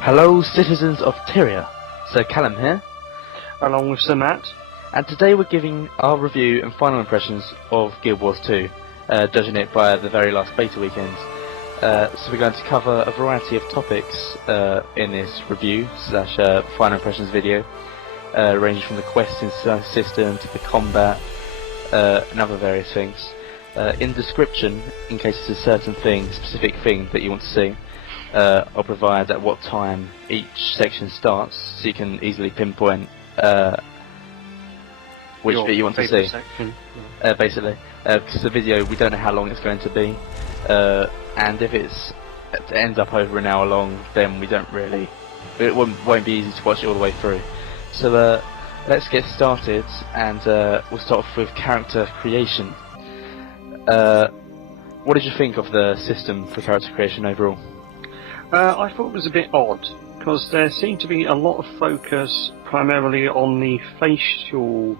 Hello, citizens of Tyria. Sir Callum here, Along with Sir Matt. and today we're giving our review and final impressions of Guild Wars 2, judging it by the very last beta weekend. So we're going to cover a variety of topics in this review slash final impressions video, ranging from the questing system to the combat and other various things. In the description, in case it's a certain thing, specific thing that you want to see, I'll provide at what time each section starts, so you can easily pinpoint which bit you want to see. Basically, because the video, we don't know how long it's going to be, and if it ends up over an hour long, then it won't be easy to watch it all the way through. So let's get started, and we'll start off with character creation. What did you think of the system for character creation overall? I thought it was a bit odd, because there seemed to be a lot of focus primarily on the facial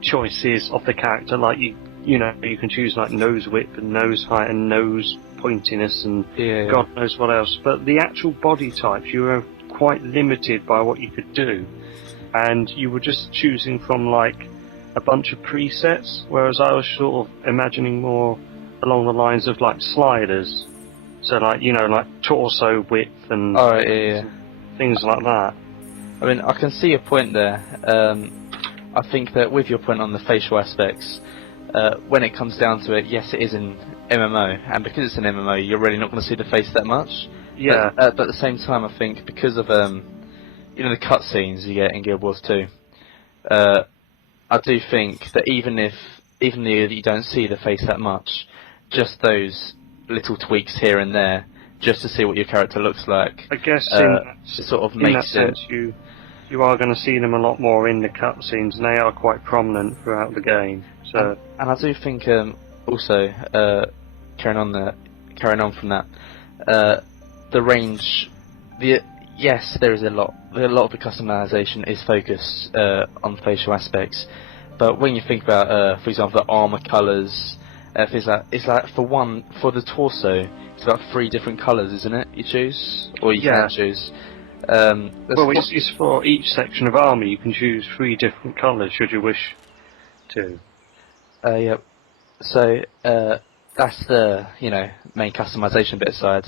choices of the character, you can choose nose width and nose height and nose pointiness and God knows what else, but the actual body types, you were quite limited by what you could do, and you were just choosing from a bunch of presets, whereas I was sort of imagining more along the lines of sliders, so torso width and things like that. I mean, I can see your point there. I think that with your point on the facial aspects, when it comes down to it, yes, it is an MMO, and because it's an MMO, you're really not going to see the face that much. Yeah. But at the same time, I think because of the cutscenes you get in Guild Wars 2, I do think that even though you don't see the face that much, just those little tweaks here and there, just to see what your character looks like. I guess in that sense, you are going to see them a lot more in the cutscenes, and they are quite prominent throughout the game. So, and I do think also carrying on from that, the range, yes, there is a lot of the customization is focused on facial aspects, but when you think about, for example, the armor colors, it's for the torso, it's about 3 different colors, isn't it? You choose, or you can choose. It's for each section of armor. You can choose 3 different colors should you wish to. Yeah. So that's the main customization bit aside.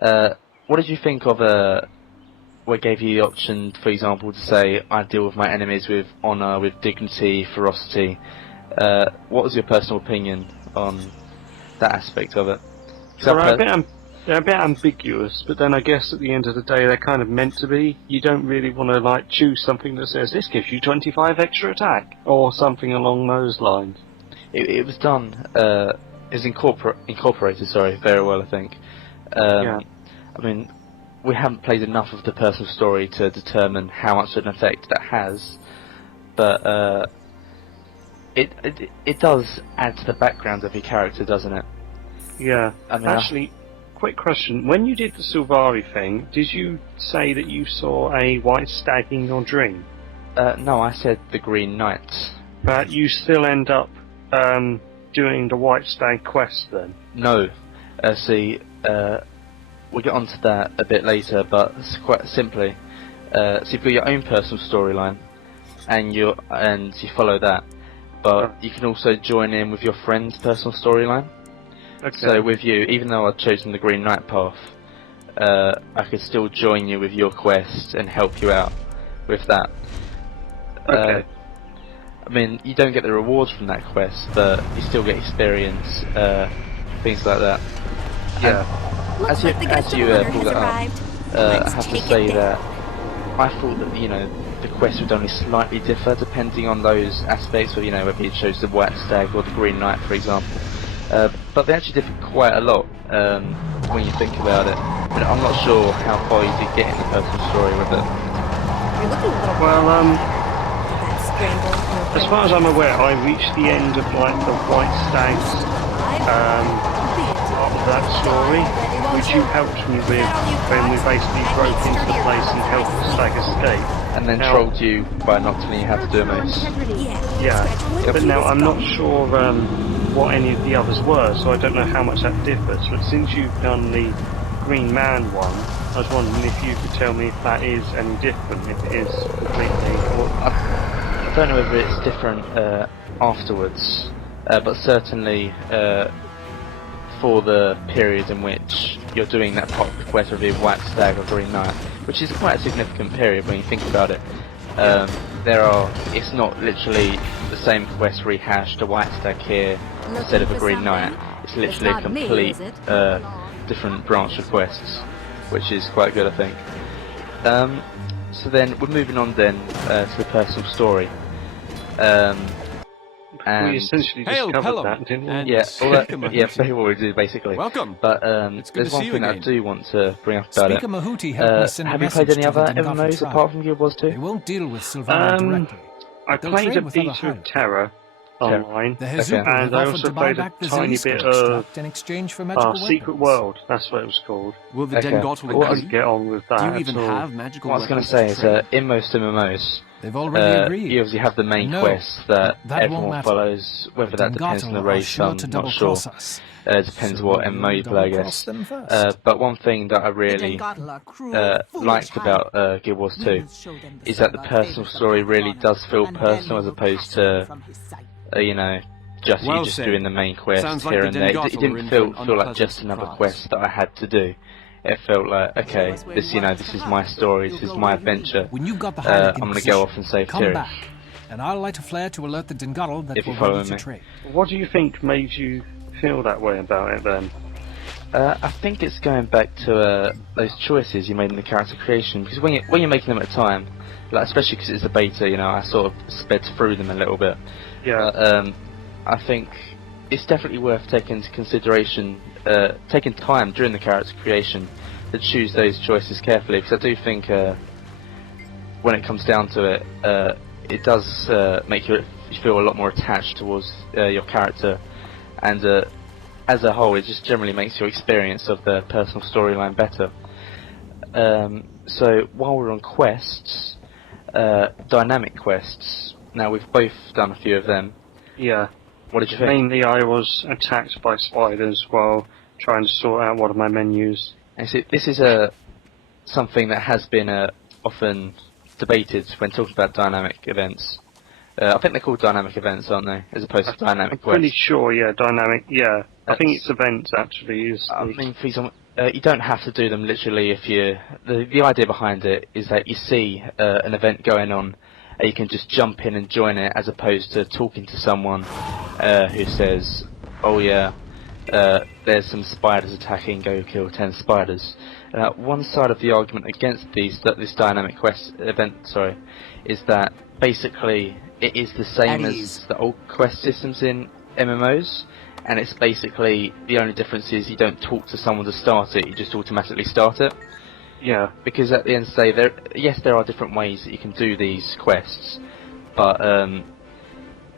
What did you think of what gave you the option, for example, to say I deal with my enemies with honor, with dignity, ferocity? What was your personal opinion on that aspect of it? They're a bit ambiguous, but then I guess at the end of the day they're kind of meant to be. You don't really want to choose something that says this gives you 25 extra attack or something along those lines. It was done, is incorporated very well, I think. I mean, we haven't played enough of the personal story to determine how much of an effect that has, but it does add to the background of your character, doesn't it? Yeah. I mean, actually, quick question. When you did the Sylvari thing, did you say that you saw a white stag in your dream? No, I said the Green Knight. But you still end up doing the white stag quest then? No. We'll get onto that a bit later, but quite simply, so you've got your own personal storyline, and you follow that, but you can also join in with your friend's personal storyline. Okay. So with you, even though I've chosen the Green Knight path, I could still join you with your quest and help you out with that. Okay. I mean, you don't get the rewards from that quest, but you still get experience, things like that. Yeah. And as you pull that up, I have to say that I thought that the quest would only slightly differ depending on those aspects, of whether you chose the White Stag or the Green Knight, for example. But they actually differ quite a lot when you think about it. I mean, I'm not sure how far you did get in the personal story with it. Well, as far as I'm aware, I reached the end of the White Stag's part of that story, which you helped me with when we basically broke into the place and helped the stag escape. And then trolled you by not telling you how to do a moose. Yeah, but now I'm not sure what any of the others were, so I don't know how much that differs. But since you've done the Green Man one. I was wondering if you could tell me if that is any different, if it is completely... I don't know whether it's different afterwards, but certainly for the period in which you're doing that pop quest review of White Stag or Green Knight, which is quite a significant period when you think about it. It's not literally the same quest rehashed, a White Stag here instead of a Green Knight. It's literally a complete different branch of quests, which is quite good, I think. So then we're moving on then to the personal story. And we essentially just covered that, didn't we? Yeah, very what we do basically. Welcome. But there's one thing that I do want to bring up about it. Have you played any other MMOs apart from Guild Wars 2? They won't deal with Sylvana directly. I played a beta of Terra online, and I also played a tiny bit of Secret World. That's what it was called. Will the Dengot I couldn't get on with that. Do you even have magical weapons? What I was going to say is, in most MMOs, they've already agreed. You obviously have the main quests that everyone follows, whether that depends on the race, I'm not sure. It depends what MMO you play, I guess. But one thing that I really liked about Guild Wars 2 is that the personal story really does feel personal as opposed to, just you're just doing the main quest here and there. It didn't feel like just another quest that I had to do. It felt like, okay, this is my story, this is my adventure. I'm going to go off and save Tyrion. And I'll light a flare to alert the Dingodle that we're ready to trade. What do you think made you feel that way about it then? I think it's going back to those choices you made in the character creation, because when you're making them at a time, like especially because it's a beta, I sort of sped through them a little bit. Yeah. I think it's definitely worth taking into consideration, taking time during the character creation to choose those choices carefully, because I do think when it comes down to it, it does make you feel a lot more attached towards your character, and as a whole it just generally makes your experience of the personal storyline better. So while we're on quests, dynamic quests, now we've both done a few of them. Yeah. What did you think? Mainly I was attacked by spiders while trying to sort out one of my menus. And so this is something that has been often debated when talking about dynamic events. I think they're called dynamic events, aren't they? As opposed to dynamic quests. I'm pretty sure, yeah, dynamic, yeah. I think it's events, actually. I mean, for example, you don't have to do them literally if you... The idea behind it is that you see an event going on, and you can just jump in and join it, as opposed to talking to someone who says, oh yeah, there's some spiders attacking, go kill 10 spiders. One side of the argument against this dynamic quest event, is that basically it is the same as the old quest systems in MMOs, and it's basically the only difference is you don't talk to someone to start it, you just automatically start it. Yeah. Because at the end of the day, there are different ways that you can do these quests, but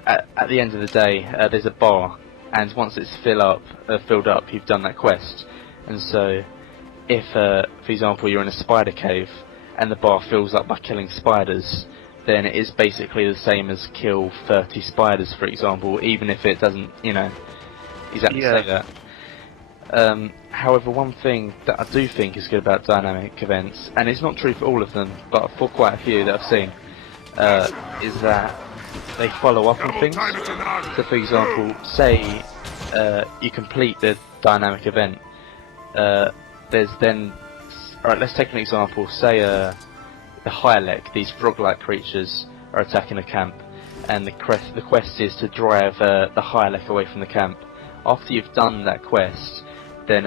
at the end of the day, there's a bar, and once it's filled up, you've done that quest. And so, if, for example, you're in a spider cave, and the bar fills up by killing spiders, then it is basically the same as kill 30 spiders, for example, even if it doesn't, exactly say that. However, one thing that I do think is good about dynamic events, and it's not true for all of them, but for quite a few that I've seen, is that they follow up on things. So, for example, say you complete the dynamic event, there's then... Alright, let's take an example. Say the Hylek, these frog-like creatures, are attacking a camp, and the quest is to drive the Hylek away from the camp. After you've done that quest, then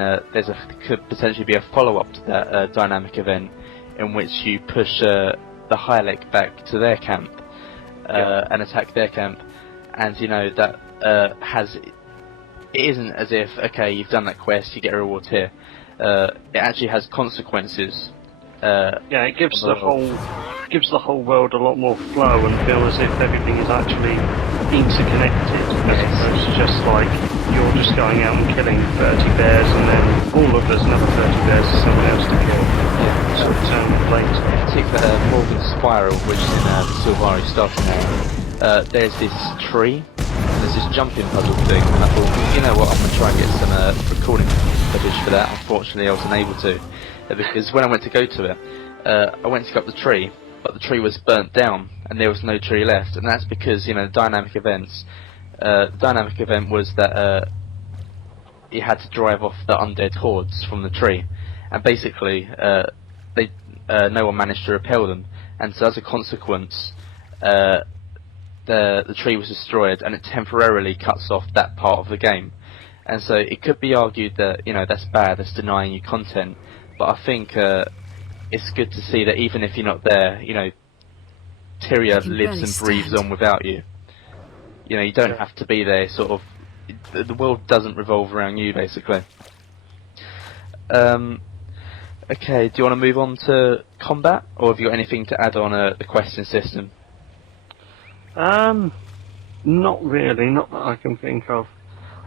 could potentially be a follow-up to that dynamic event, in which you push the Hylek back to their camp and attack their camp. And that it isn't as if, okay, you've done that quest, you get a reward here. It actually has consequences. It gives the whole world a lot more flow and feel as if everything is actually interconnected, as opposed to just like you're just going out and killing 30 bears and then all of there's another 30 bears for someone else to kill. Yeah, so it's later. Particularly Morgan's Spiral, which is in the Silvari starting area. There's this tree, and there's this jumping puzzle thing, and I thought, you know what, I'm going to try and get some recording footage for that. Unfortunately, I was unable to, because when I went to go to it, I went to go up the tree, but the tree was burnt down, and there was no tree left. And that's because, you know, dynamic events. The dynamic event was that you had to drive off the undead hordes from the tree, and basically, no one managed to repel them, and so as a consequence, the tree was destroyed, and it temporarily cuts off that part of the game. And so it could be argued that, you know, that's bad, that's denying you content, but I think it's good to see that even if you're not there, you know, Tyria lives and breathes on without you. You know, you don't have to be there, sort of, the world doesn't revolve around you, basically. Okay, do you want to move on to combat, or have you got anything to add on the question system? Not really, not that I can think of.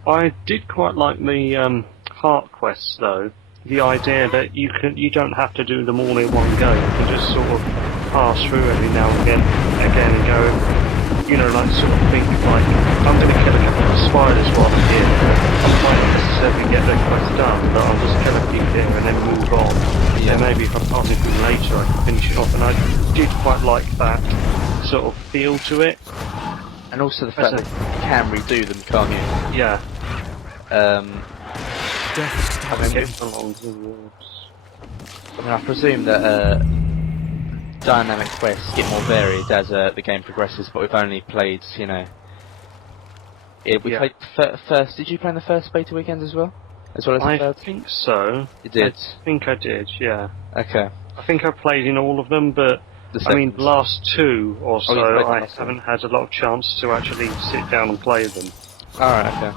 I did quite like the heart quests, though. The idea that you don't have to do them all in one go. You can just sort of pass through every now and again and go, you know, like sort of think like, I'm going to kill a couple of spiders while I'm here. I might not necessarily get the quest done, but I'll just kill a few here and then move on. Yeah. And maybe if I pass it through later, I can finish it off. And I did quite like that sort of feel to it. And also the fact that you can redo them, can't you? Yeah. I presume that dynamic quests get more varied as the game progresses, but we've only played, you know... we played first... Did you play in the first beta weekend as well? As well as the third? I think so. You did? I think I did, yeah. Okay. I think I played in all of them, but... I mean, the last two or so, I haven't had a lot of chance to actually sit down and play them. Alright, okay.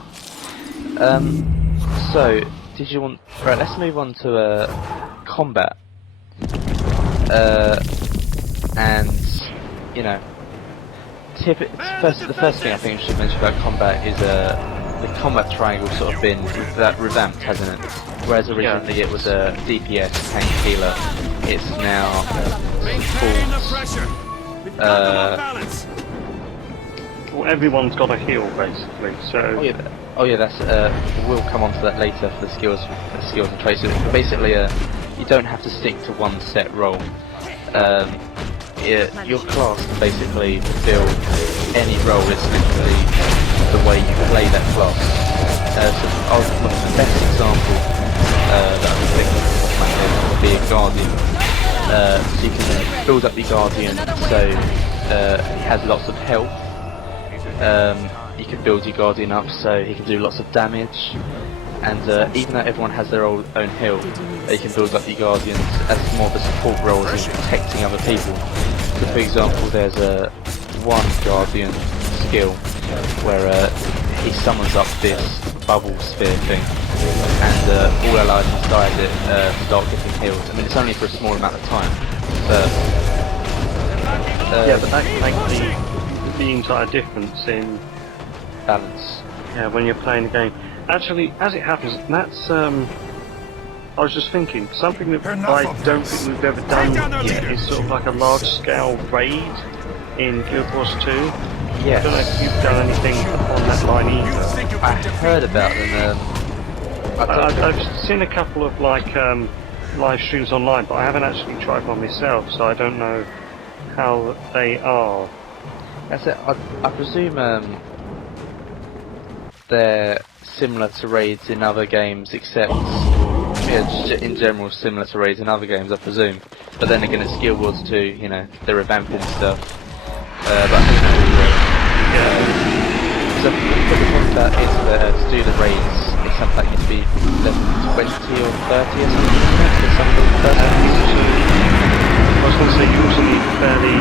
So, did you want... Right, let's move on to combat. And, you know... the first thing I think I should mention about combat is the combat triangle sort of been revamped, hasn't it? Whereas originally it was a DPS, tank, healer. It's now well, everyone's got a heal basically. So oh yeah, that's we'll come on to that later for the skills and traits. Basically, you don't have to stick to one set role. Your class can basically fill any role. It's literally the way you play that class. So the best example that I can think of would be a guardian. So you can build up your guardian so he has lots of health. You can build your guardian up so he can do lots of damage. And even though everyone has their own heal, you can build up your guardians as more of a support role as in protecting other people. So for example, there's one guardian skill where he summons up this bubble sphere thing, and all allies inside it start getting healed. I mean, it's only for a small amount of time, but yeah, but that can make the entire difference in balance. Yeah, when you're playing the game. Actually, as it happens, that's I was just thinking, something that I don't think we've ever done yet is sort of like a large-scale raid in Guild Wars 2. Yes. I don't know if you've done anything on that line either. I heard about them. I've seen a couple of like live streams online, but I haven't actually tried one myself, so I don't know how they are. That's it. I presume they're similar to raids in other games, except in general similar to raids in other games, I presume. But then again, it's Guild Wars 2, you know, they're revamping stuff. But I think so the point is that to do the raids, it's something like you to be level 20 or 30 or something. I was going to say, you also need a fairly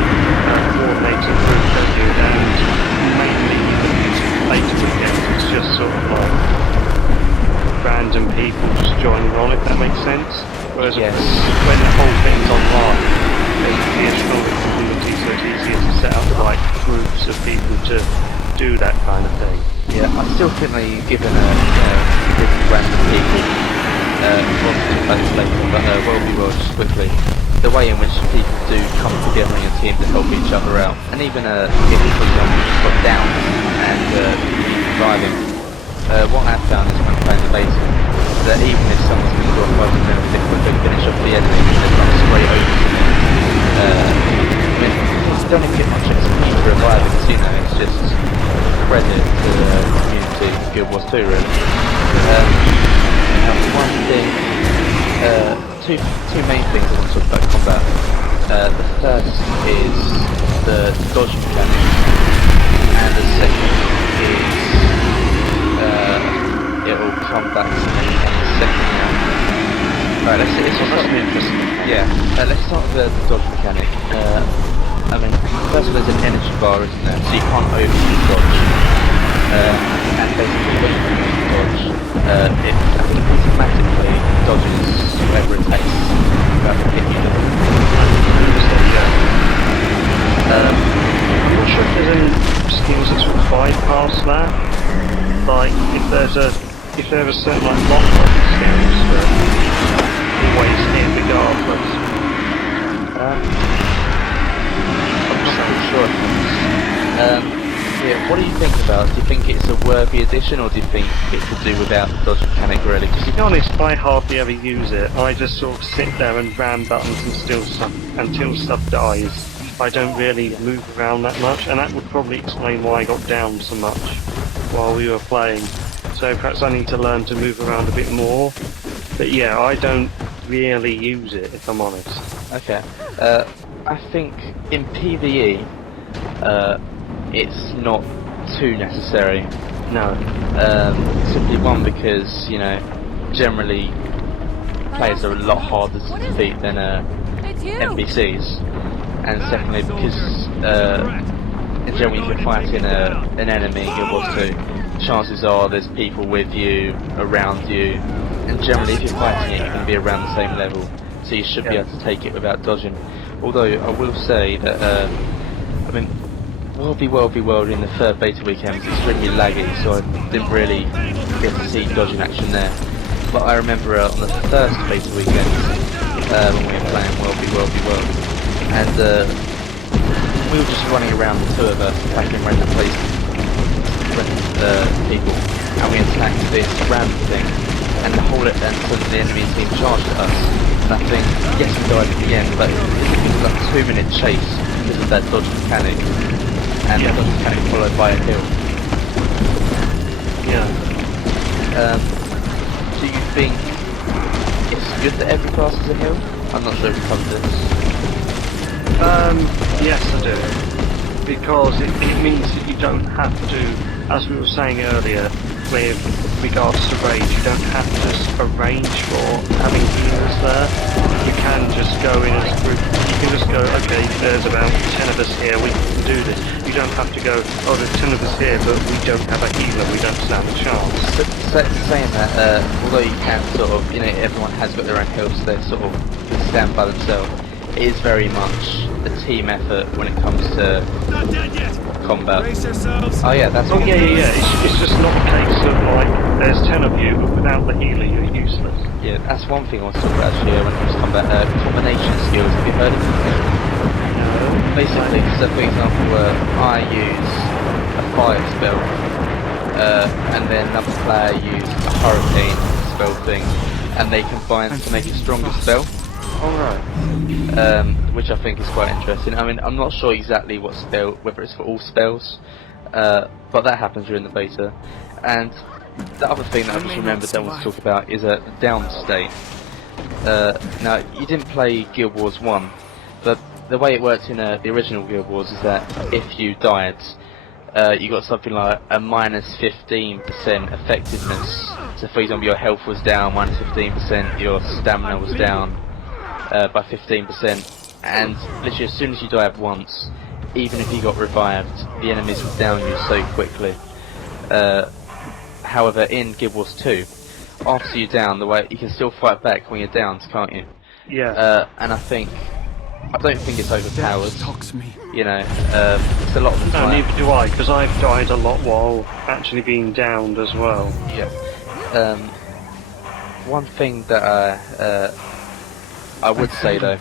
coordinated group, don't you? And mainly later weekends, it's just sort of like random people just joining on, if that makes sense. Whereas when the whole thing's online, there's a stronger community, so it's easier to set up like groups of people to do that kind of thing. Yeah, I still think that you've given random people just quickly, the way in which people do come together in a team to help each other out, and even if for example just got down and surviving. What I've found is when I'm playing the basic, that even if someone's going to go off and they quickly finish off the enemy, they come straight over to me. I mean, you don't even get much execution for reviving, you know, it's just credit to the community of Guild Wars 2 really. And one thing, two main things I want to talk about combat. The first is the dodge mechanic, and the second is it will come back to me in a second now. Alright, let's just start with let's start with the dodge mechanic. I mean, first of all, there's an energy bar, isn't there? So you can't overshoot dodge. And basically, when you dodge, it automatically dodges whatever it takes to hit you. I'm not sure if there's any skills that sort of bypass that. Like, if there are certain like lock-on skills that always hit regardless. I'm not really sure. Yeah, what do you think about it? Do you think it's a worthy addition, or do you think it could do without the dodge mechanic really? To be honest, I hardly ever use it. I just sort of sit there and ram buttons until stuff dies. I don't really move around that much, and that would probably explain why I got down so much while we were playing. So perhaps I need to learn to move around a bit more. But yeah, I don't really use it, if I'm honest. Okay. I think in PvE, it's not too necessary. No. Simply one, because, you know, generally players are a lot harder to defeat than NPCs. And secondly, because in general when you're fighting an enemy in Guild Wars 2, chances are there's people with you, around you, and generally if you're fighting it, you can be around the same level, so you should be able to take it without dodging. Although I will say that, I mean, WvWvW in the third beta weekend was extremely laggy, so I didn't really get to see dodging action there. But I remember on the first beta weekend, when we were playing WvWvW, and we were just running around, the two of us, attacking random places, people, and we attacked this random thing, and the whole until the enemy team charged at us. And I think, yes, we died at the end, but it was like a 2-minute chase because of that dodge mechanic, and the dodge mechanic followed by a hill. Yeah. Do you think it's good that every class is a hill? I'm not sure if we covered this. Yes I do, because it means that you don't have to, as we were saying earlier, with regards to rage, you don't have to arrange for having healers there. You can just go in as a group, you can just go, okay, there's about 10 of us here, we can do this. You don't have to go, oh there's 10 of us here, but we don't have a healer, we don't stand a chance. But saying that, although you can sort of, you know, everyone has got their own health, so they sort of stand by themselves. It is very much a team effort when it comes to combat. Oh yeah, that's yeah. It's just not a case of like there's 10 of you, but without the healer you're useless. Yeah, that's one thing I want to talk about actually when it comes to combat. Combination skills. Have you heard of them? No. Basically, so for example, I use a fire spell, and then another player uses a hurricane spell thing, and they combine to make a stronger spell. Alright. Which I think is quite interesting. I mean, I'm not sure exactly what spell, whether it's for all spells, but that happens during the beta. And the other thing that I just remembered that I want to talk about is the down state. Now, you didn't play Guild Wars 1, but the way it worked in the original Guild Wars is that if you died, you got something like a minus 15% effectiveness. So for example, your health was down minus 15%, your stamina was down by 15%, and literally as soon as you died once, even if you got revived, the enemies would down you so quickly. However, in Guild Wars 2, after you're down, the way you can still fight back when you're down, can't you? Yeah. And I don't think it's overpowered. Talks me. You know, it's a lot of the time. No, neither do I, because I've died a lot while actually being downed as well. Yeah. One thing that I would say though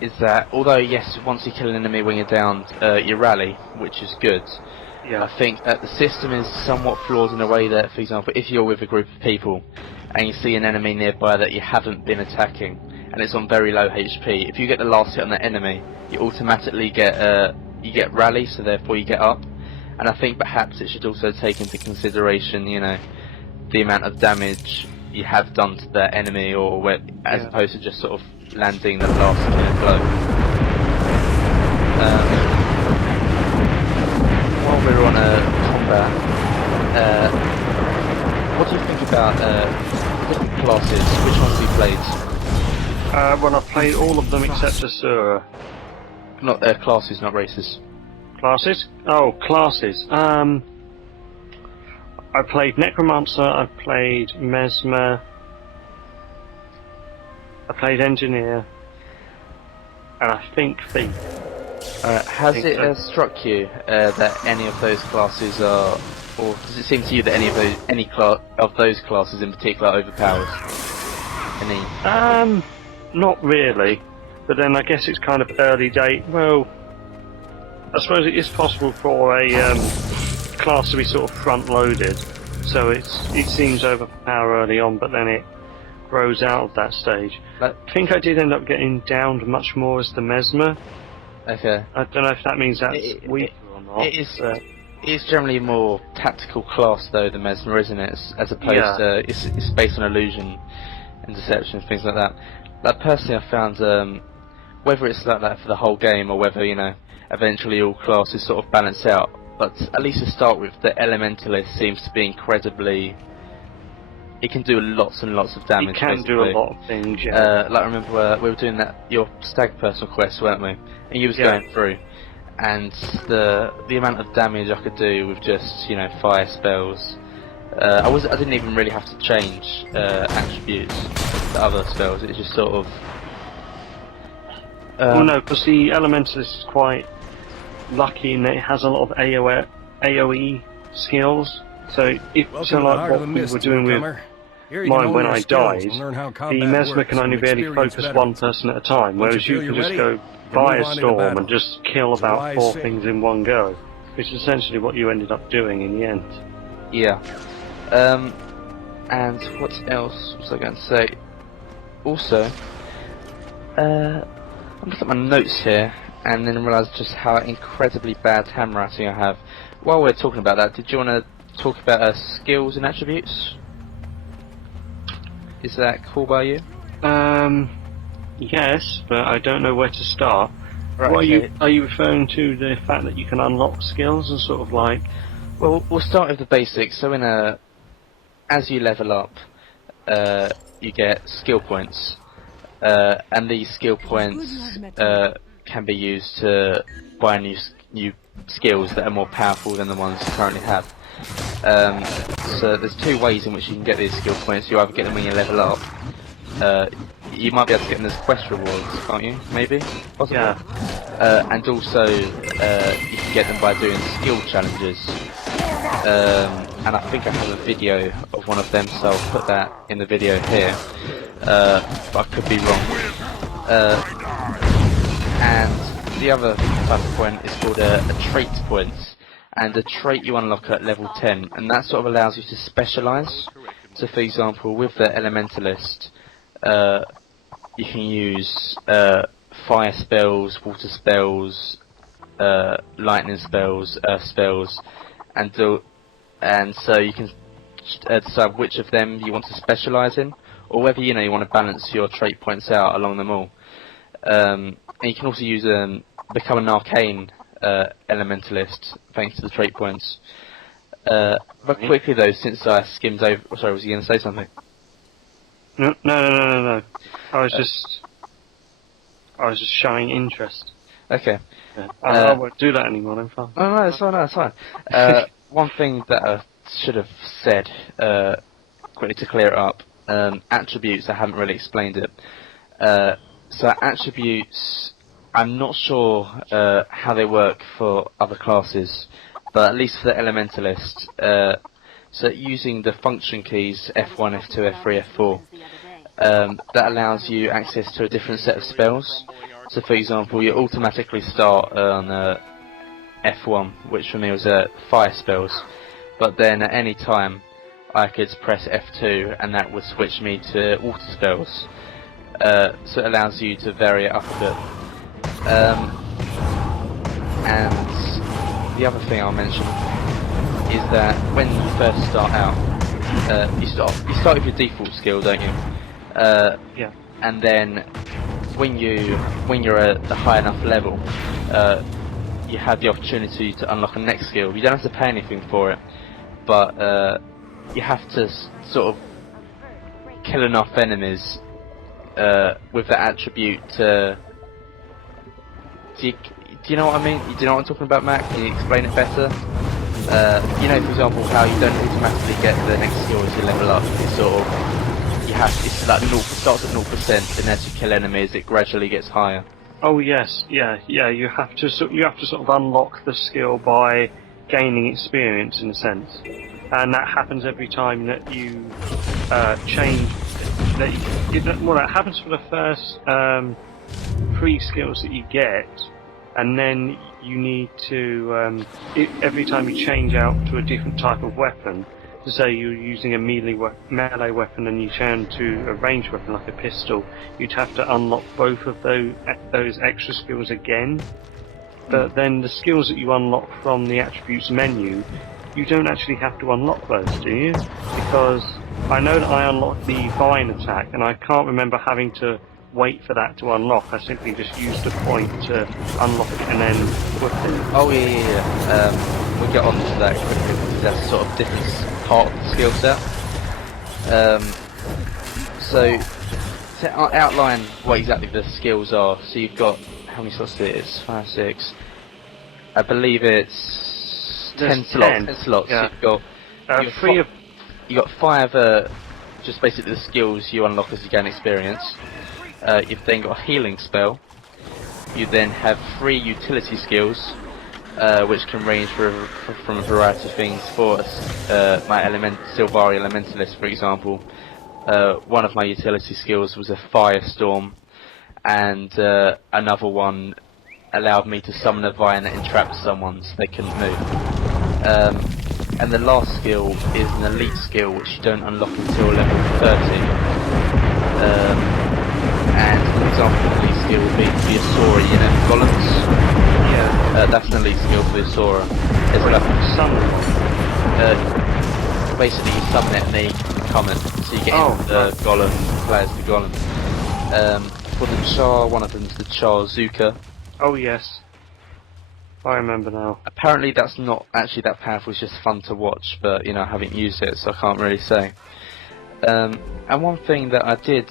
is that although yes, once you kill an enemy when you're down, you rally, which is good. Yeah. I think that the system is somewhat flawed in a way that, for example, if you're with a group of people and you see an enemy nearby that you haven't been attacking and it's on very low HP, if you get the last hit on that enemy, you automatically get rally, so therefore you get up. And I think perhaps it should also take into consideration, you know, the amount of damage you have done to that enemy, or as opposed to just sort of landing the last killing blow. While we're on combat, what do you think about different classes? Which ones have you played? Well, I've played all of them except Asura. Not classes, not races. Classes? Oh, classes. I played Necromancer, I played Mesmer, I played Engineer, and I think Thief. Has it struck you that any of those classes are, or does it seem to you that any of those classes in particular are overpowered? Any? Not really. But then I guess it's kind of early day. Well, I suppose it is possible for a class to be sort of front-loaded, so it seems overpowered early on, but then it grows out of that stage. I think I did end up getting downed much more as the Mesmer. Okay. I don't know if that means that's weaker or not. It's generally a more tactical class, though, the Mesmer, isn't it? As opposed to it's based on illusion and deception, things like that. Like, personally, I found whether it's like that for the whole game or whether, you know, eventually all classes sort of balance out, but at least to start with, the Elementalist seems to be incredibly... It can do lots and lots of damage. It can do a lot of things, yeah. Like, I remember we were doing your stag personal quest, weren't we? And you was going through, and the amount of damage I could do with just, you know, fire spells. I didn't even really have to change attributes to other spells. It just sort of. Well, no, because the Elementalist is quite lucky in that it has a lot of AOE skills. So, like what we were doing with mine when I died, the Mesmer can only really focus one person at a time, whereas you can just go Firestorm and just kill about 4 things in one go, which is essentially what you ended up doing in the end. Yeah. And what else was I going to say? Also, I'm looking at my notes here, and then realised just how incredibly bad handwriting I have. While we're talking about that, did you want to talk about skills and attributes? Is that cool by you? Yes, but I don't know where to start. Right, are you referring to the fact that you can unlock skills and sort of like... Well, we'll start with the basics. So as you level up, you get skill points. And these skill points can be used to buy new skills that are more powerful than the ones you currently have. So there's 2 ways in which you can get these skill points. You either get them when you level up. You might be able to get them as quest rewards, can't you? Maybe? Possibly. Yeah. And also, you can get them by doing skill challenges. And I think I have a video of one of them, so I'll put that in the video here. But I could be wrong. And the other type of point is called a trait point. And a trait you unlock at level 10, and that sort of allows you to specialise. So for example, with the Elementalist, you can use fire spells, water spells, lightning spells, earth spells, and so you can decide which of them you want to specialise in, or whether you want to balance your trait points out along them all. And you can also use become an arcane Elementalist thanks to the trait points. But quickly though, since I skimmed over, sorry, was you going to say something? No. I was just showing interest. Okay. Yeah. I won't do that anymore. Then fine. No, it's fine. One thing that I should have said quickly to clear it up. Attributes, I haven't really explained it. So attributes, I'm not sure how they work for other classes, but at least for the Elementalist, so using the function keys F1, F2, F3, F4, that allows you access to a different set of spells. So for example, you automatically start on F1, which for me was fire spells. But then at any time, I could press F2, and that would switch me to water spells. So it allows you to vary it up a bit. And the other thing I'll mention is that when you first start out, you start with your default skill, don't you? Yeah. And then when you're at a high enough level, you have the opportunity to unlock a next skill. You don't have to pay anything for it, but you have to sort of kill enough enemies with that attribute to. Do you know what I mean? Do you know what I'm talking about, Matt? Can you explain it better? You know, for example, how you don't automatically get the next skill as you level up. It's sort of it's like 0, starts at 0%, and as you kill enemies, it gradually gets higher. Oh yes, yeah. You have to sort of unlock the skill by gaining experience, in a sense, and that happens every time that you change. That happens for the first 3 skills that you get, and then you need to every time you change out to a different type of weapon. So say you're using a melee weapon and you turn to a ranged weapon like a pistol, you'd have to unlock both of those extra skills again. But then the skills that you unlock from the attributes menu, you don't actually have to unlock those, do you? Because I know that I unlocked the vine attack, and I can't remember having to wait for that to unlock. I simply just used the point to unlock it and then whip it. Oh yeah. We'll get on to that quickly because that's sort of different part of the skill set. So to outline what exactly the skills are. So you've got, how many slots it is? 5, 6. I believe it's 10 slots. 10 slots. Yeah. So you've got 5 just basically the skills you unlock as you gain experience. You've then got a healing spell. You then have 3 utility skills, which can range from a variety of things. For my Silvari Elementalist, for example, one of my utility skills was a firestorm, and another one allowed me to summon a vine that entrapped someone so they couldn't move. And the last skill is an elite skill, which you don't unlock until level 30. And for example, an elite skill would be the Asura, you know, golems. Yeah. That's an elite skill for the Asura. It's like summon. Basically, you summon it and they come in, so you get the golem players, the golem. For the Char, one of them is the Char Zuka. Oh yes, I remember now. Apparently, that's not actually that powerful. It's just fun to watch, but you know, I haven't used it, so I can't really say. And one thing that I did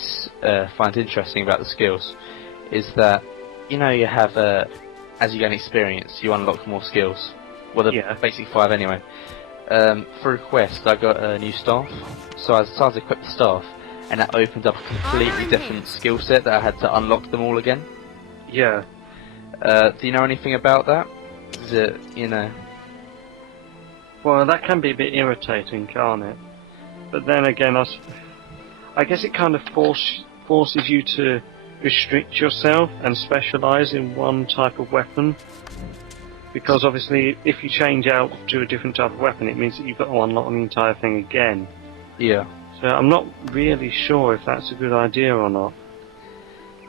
find interesting about the skills is that, you know, you have, as you gain experience, you unlock more skills. Well, basically 5 anyway. For a quest, I got a new staff, so I started to equip the staff, and that opened up a completely different skill set that I had to unlock them all again. Yeah. Do you know anything about that? Is it, you know... Well, that can be a bit irritating, can't it? But then again, I guess it kind of forces you to restrict yourself and specialise in one type of weapon. Because obviously, if you change out to a different type of weapon, it means that you've got to unlock the entire thing again. Yeah. So I'm not really sure if that's a good idea or not.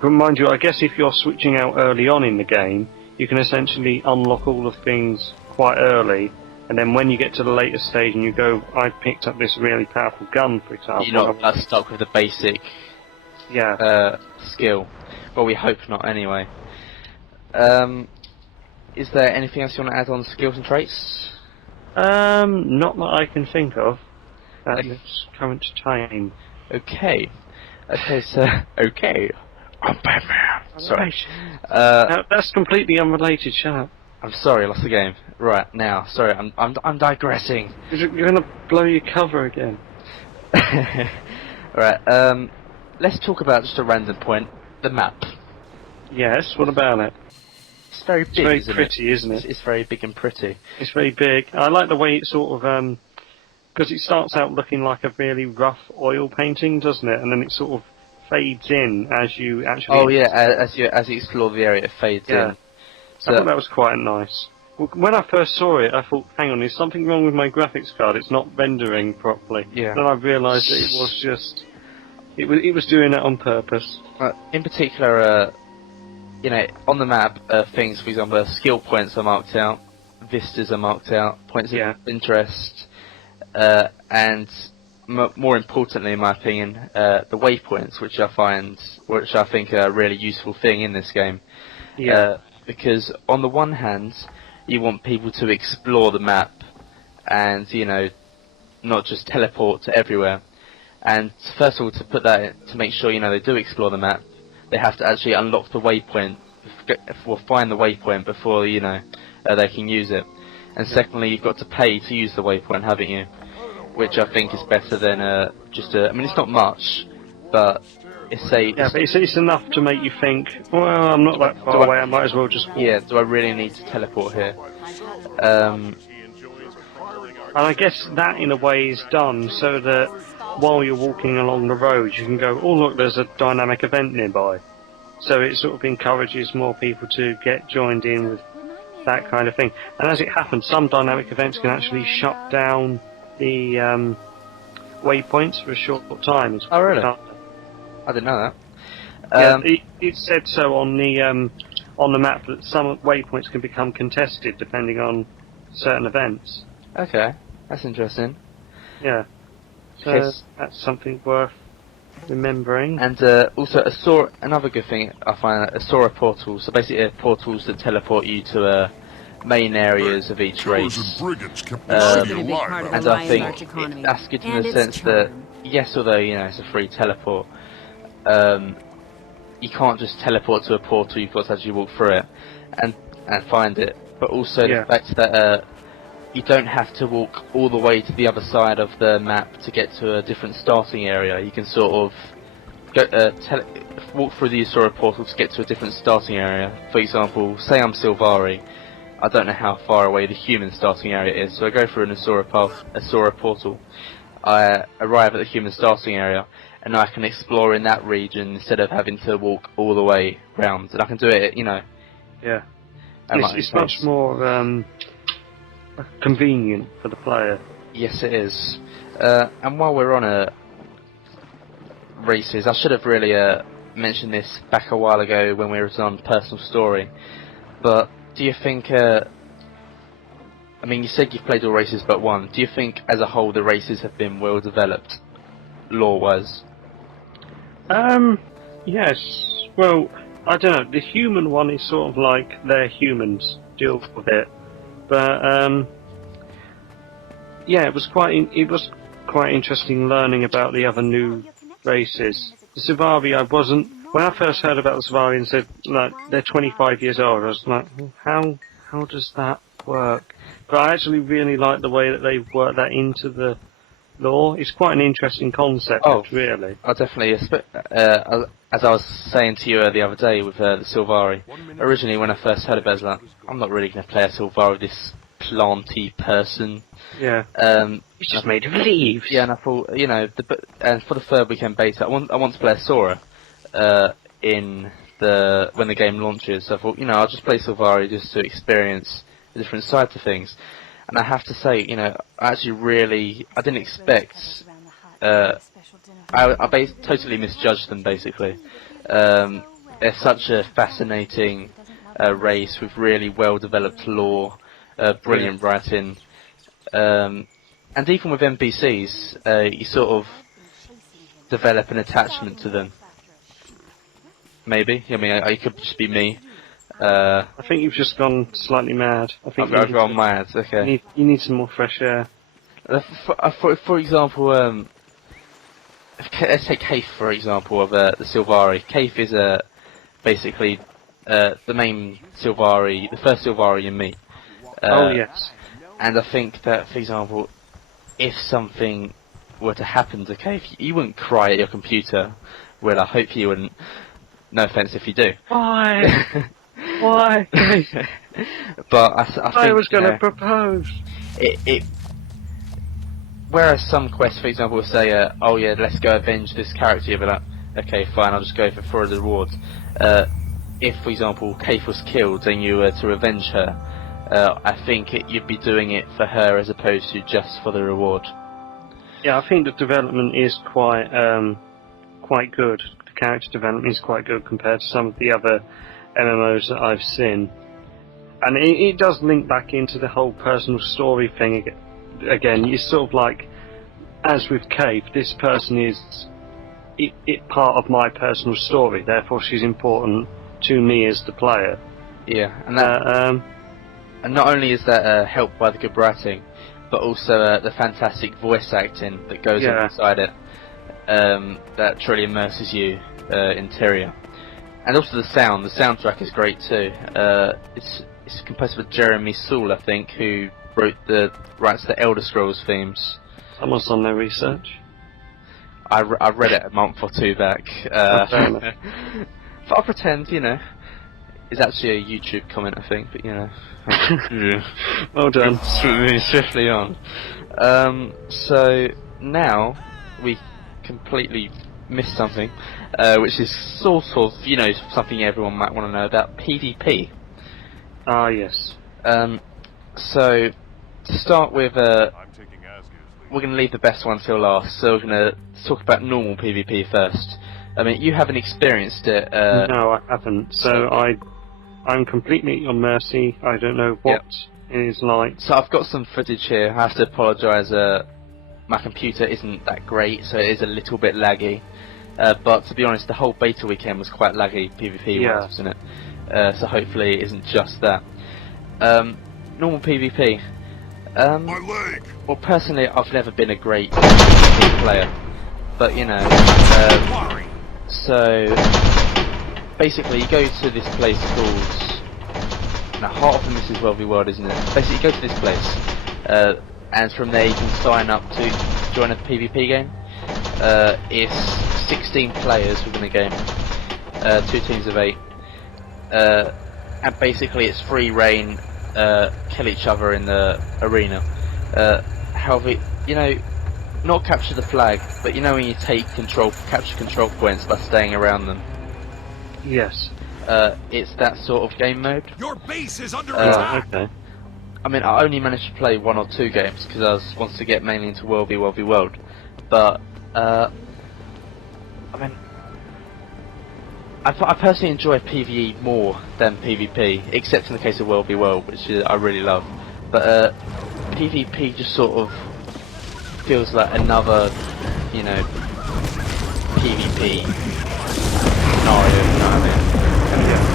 But mind you, I guess if you're switching out early on in the game, you can essentially unlock all the things quite early. And then when you get to the later stage and you go, I picked up this really powerful gun, for example. You're not stuck with the basic skill. Well, we hope not anyway. Is there anything else you want to add on skills and traits? Not that I can think of at this current time. Okay. So, I'm Batman. Sorry. No, that's completely unrelated, shut up. I'm sorry, I lost the game. Right, now, sorry, I'm digressing. You're gonna blow your cover again. Right, let's talk about just a random point, the map. Yes, what about it? It's very big, it's very pretty, isn't it? It's very big and pretty. It's very big. I like the way it sort of, because it starts out looking like a really rough oil painting, doesn't it? And then it sort of fades in as you actually... Oh yeah, as you explore the area, it fades in. So I thought that was quite nice. when I first saw it, I thought, hang on, is something wrong with my graphics card? It's not rendering properly. Yeah. Then I realised that it was just... It was doing it on purpose. In particular, you know, on the map, things, for example, skill points are marked out, vistas are marked out, points of interest, and more importantly, in my opinion, the waypoints, which I think are a really useful thing in this game. Yeah. Because on the one hand, you want people to explore the map, and you know, not just teleport to everywhere. And first of all, to make sure you know they do explore the map, they have to actually unlock the waypoint, or find the waypoint before you know they can use it. And secondly, you've got to pay to use the waypoint, haven't you? Which I think is better than just a... I mean, it's not much, but it's a... Yeah, but it's enough to make you think, well, I'm not that far away, I might as well just walk. Yeah, do I really need to teleport here? And I guess that, in a way, is done so that while you're walking along the road, you can go, oh, look, there's a dynamic event nearby. So it sort of encourages more people to get joined in with that kind of thing. And as it happens, some dynamic events can actually shut down the waypoints for a short time. Oh, really? I didn't know Yeah, that. it said so on the map that some waypoints can become contested depending on certain events. Okay, that's interesting. Yeah, so that's something worth remembering. And also, another good thing I find, Asura portals. So basically, portals that teleport you to main areas of each race. And I think that's good in the sense that, yes, although you know it's a free teleport, you can't just teleport to a portal. You've got to actually walk through it and find it. But also the fact that you don't have to walk all the way to the other side of the map to get to a different starting area. You can sort of walk through the Asura portal to get to a different starting area. For example, say I'm Sylvari. I don't know how far away the human starting area is, so I go through an Asura portal. I arrive at the human starting area, and I can explore in that region instead of having to walk all the way round. And I can do it, you know. Yeah. It's much more convenient for the player. Yes, it is. And while we're on races, I should have really mentioned this back a while ago when we were on Personal Story. But do you think? I mean, you said you've played all races but one. Do you think, as a whole, the races have been well developed, lore-wise? Yes. Well, I don't know. The human one is sort of like they're humans, deal with it. But yeah, it was quite interesting learning about the other new races. The Sylvari, I wasn't. When I first heard about the Sylvari and said like they're 25 years old, I was like, how does that work? But I actually really like the way that they work that into the lore. It's quite an interesting concept, really. I definitely. As I was saying to you the other day with the Sylvari, originally when I first heard about it, I was like, I'm not really going to play a Sylvari, this planty person. Yeah. It's just made of leaves. Yeah, and I thought, you know, and for the third weekend beta, I want to play Asura when the game launches. So I thought, you know, I'll just play Sylvari just to experience the different sides of things. And I have to say, you know, I didn't expect. I totally misjudged them, basically. They're such a fascinating race with really well-developed lore, brilliant writing, and even with NPCs, you sort of develop an attachment to them. Maybe. I mean, it could just be me. I think you've just gone slightly mad. I think I've gone mad, okay. You need some more fresh air. For example, let's take Kaif, for example, of the Sylvari. Kaif is basically the main Sylvari, the first Sylvari you meet. Oh, yes. And I think that, for example, if something were to happen to Kaif, you wouldn't cry at your computer. Well, I hope you wouldn't. No offence if you do. Why? Why? But I think I was going to propose. Whereas some quests, for example, will say, oh yeah, let's go avenge this character, you'll be like, okay, fine, I'll just go for the rewards. If, for example, Kaif was killed and you were to avenge her, I think you'd be doing it for her as opposed to just for the reward. Yeah, I think the development is quite good. The character development is quite good compared to some of the other MMOs that I've seen. And it does link back into the whole personal story thing again. You're sort of like, as with Cave, this person is part of my personal story, therefore she's important to me as the player. Yeah, and that, and not only is that helped by the good writing, but also the fantastic voice acting that goes alongside it, that truly immerses you in Tyria. And also the soundtrack is great too. It's composed by Jeremy Soule, I think, who writes the Elder Scrolls themes. Someone's done their research. I read it a month or two back. But I'll pretend, it's actually a YouTube comment, I think, but Well done. Moving swiftly on. So now we completely missed something, which is sort of, something everyone might want to know about, PvP. Ah, yes. So to start with, we're going to leave the best one till last, so we're going to talk about normal PvP first. I mean, you haven't experienced it. No, I haven't. So I'm completely at your mercy. I don't know what it is like. So I've got some footage here. I have to apologise. My computer isn't that great, so it is a little bit laggy. But to be honest, the whole beta weekend was quite laggy PvP-wise, wasn't it? So hopefully it isn't just that. Normal PvP. Well, personally, I've never been a great PvP player, but so basically, you go to this place called Heart of the Mrs. WvWvW, isn't it? Basically, you go to this place, and from there you can sign up to join a PvP game. It's 16 players within a game, 2 teams of 8, and basically it's free reign. Kill each other in the arena. However, not capture the flag, but when you capture control points by staying around them. Yes. It's that sort of game mode. Your base is under attack. Okay. I mean, I only managed to play 1 or 2 games because I wanted to get mainly into WvWvW, but I mean, I personally enjoy PvE more than PvP, except in the case of WvWvW, which I really love. But PvP just sort of feels like another, PvP scenario, you know what I mean?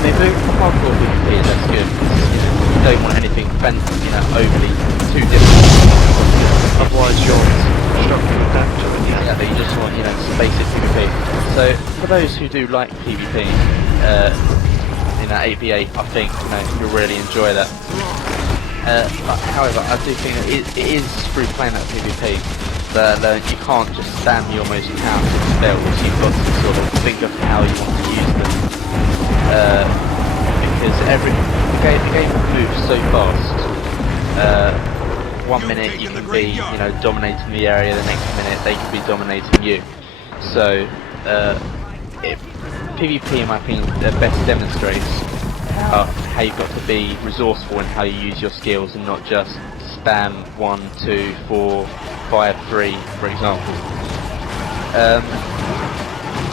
They do hardcore PvP, that's good. You don't want anything overly too different. Otherwise you're struggling with that to it. Exactly, you just want, some basic PvP. So, for those who do like PvP, in that 8v8, I think, you'll really enjoy that. However, I do think that it is through playing that PvP that you can't just spam your most powerful spells, you've got to sort of think of how you want to use them. Because the game moves so fast. 1 minute you can be, dominating the area, the next minute they can be dominating you. So, PvP, in my opinion, best demonstrates how you've got to be resourceful in how you use your skills and not just spam 1, 2, 4, 5, 3, for example.